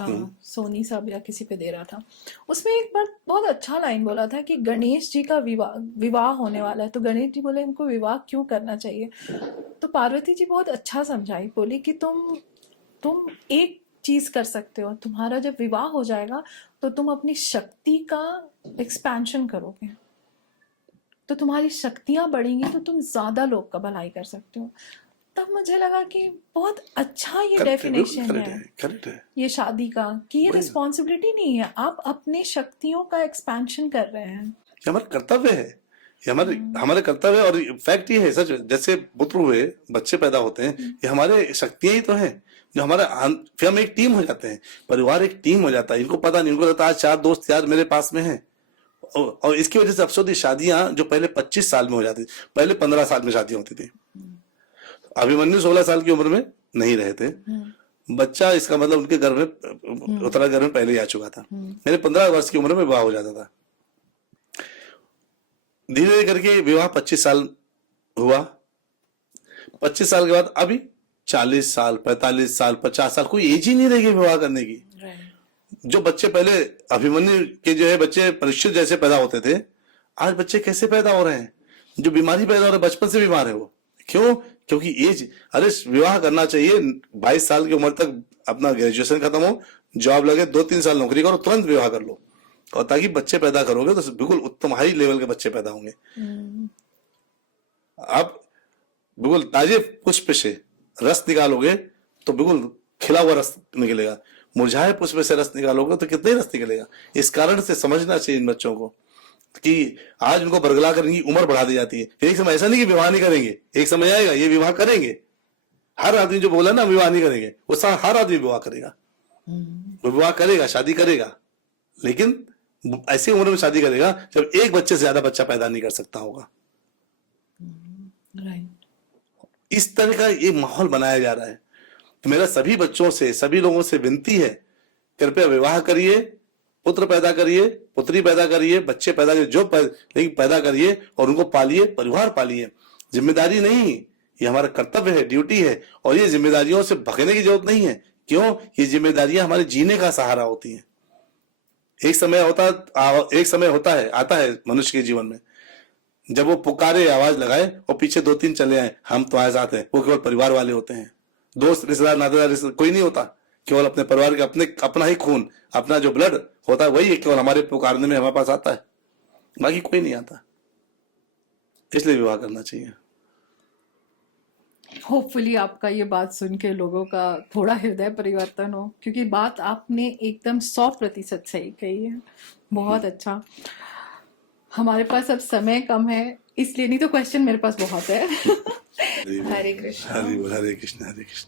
सोनी साहब या किसी पे दे रहा था। उसमें एक बार बहुत अच्छा लाइन बोला था कि गणेश जी का विवाह होने वाला है, तो गणेश जी बोले इनको विवाह क्यों करना चाहिए। तो पार्वती जी बहुत अच्छा समझाई, बोली कि तुम एक चीज कर सकते हो, तुम्हारा जब विवाह हो जाएगा तो तुम अपनी शक्ति का एक्सपेंशन करोगे, तो तुम्हारी शक्तियां बढ़ेंगी, तो तुम ज्यादा लोग का भलाई कर सकते हो। तब मुझे लगा कि बहुत अच्छा ये डेफिनेशन है करेक्ट है ये शादी का, कि ये वही ना। रिस्पॉन्सिबिलिटी नहीं है, आप अपने शक्तियों का एक्सपेंशन कर रहे हैं। ये हमारा कर्तव्य है, ये हमारे कर्तव्य है। और फैक्ट ये है सच, जैसे पुत्र हुए, बच्चे पैदा होते हैं, ये हमारे शक्तियां ही तो हैं जो हमारा, फिर हम एक टीम हो जाते हैं, परिवार एक टीम हो जाता है। इनको पता नहीं, इनको लगता है आज 4 दोस्त यार मेरे पास में हैं। और इसकी वजह से अफसोस शादियां जो पहले 25 साल में हो जाती थी, पहले 15 साल में शादी होती थी। अभिमन्यु 16 साल की उम्र में नहीं रहे थे, बच्चा इसका मतलब उनके घर में उतरा, घर में पहले ही आ चुका था। मेरे 15 वर्ष की उम्र में विवाह हो जाता था। धीरे धीरे करके विवाह 25 साल हुआ। 25 साल के बाद अभी 40 साल, 45 साल, 50 साल, कोई एज ही नहीं रहेगी विवाह करने की। जो बच्चे पहले अभिमन्यु के जो है बच्चे परीक्षित जैसे पैदा होते थे, आज बच्चे कैसे पैदा हो रहे हैं, जो बीमारी पैदा हो रहे हैं, बचपन से बीमार है वो। क्यों? क्योंकि एज, अरे विवाह करना चाहिए 22 साल की उम्र तक, अपना ग्रेजुएशन खत्म हो, जॉब लगे, 2-3 साल नौकरी करो, तुरंत विवाह कर लो, और ताकि बच्चे पैदा करोगे तो बिल्कुल उत्तम हाई लेवल के बच्चे पैदा होंगे। आप बिल्कुल ताजे पुष्प से रस निकालोगे तो बिल्कुल खिला हुआ रस निकलेगा, मुरझाए पुष्प से रस निकालोगे तो कितने रस निकलेगा। इस कारण से समझना चाहिए इन बच्चों को कि आज उनको बरगला कर इनकी उम्र बढ़ा दी जाती है। एक समय ऐसा नहीं कि विवाह नहीं करेंगे, एक समय आएगा ये विवाह करेंगे। हर आदमी जो बोला ना विवाह नहीं करेंगे, वो हर आदमी विवाह करेगा, वो विवाह करेगा, शादी करेगा, लेकिन ऐसी उम्र में शादी करेगा जब एक बच्चे से ज्यादा बच्चा पैदा नहीं कर सकता होगा। इस तरह का ये माहौल बनाया जा रहा है। तो मेरा सभी बच्चों से, सभी लोगों से विनती है, कृपया विवाह करिए, पुत्र पैदा करिए, पुत्री पैदा करिए, बच्चे पैदा करिए, लेकिन पैदा करिए और उनको पालिए, परिवार पालिए। जिम्मेदारी नहीं, ये हमारा कर्तव्य है, ड्यूटी है, और ये जिम्मेदारियों से भगने की जरूरत नहीं है। क्यों? ये जिम्मेदारियां हमारे जीने का सहारा होती हैं। एक समय होता है, आता है मनुष्य के जीवन में, जब वो पुकारे, आवाज लगाए और पीछे 2-3 चले आए, हम तो आए साथ हैं, वो केवल परिवार वाले होते हैं। दोस्त, रिश्तेदार, नातेदार कोई नहीं होता, केवल अपने परिवार के, अपना ही खून, अपना जो ब्लड होता है, वही केवल हमारे पुकारने में हमारे पास आता है, बाकी कोई नहीं आता। इसलिए विवाह करना चाहिए। होपफुली आपका ये बात सुन के लोगों का थोड़ा हृदय परिवर्तन हो, क्योंकि बात आपने एकदम 100% सही कही है। बहुत अच्छा। हमारे पास अब समय कम है, इसलिए, नहीं तो क्वेश्चन मेरे पास बहुत है। हरे कृष्ण। हरे कृष्ण, हरे कृष्ण।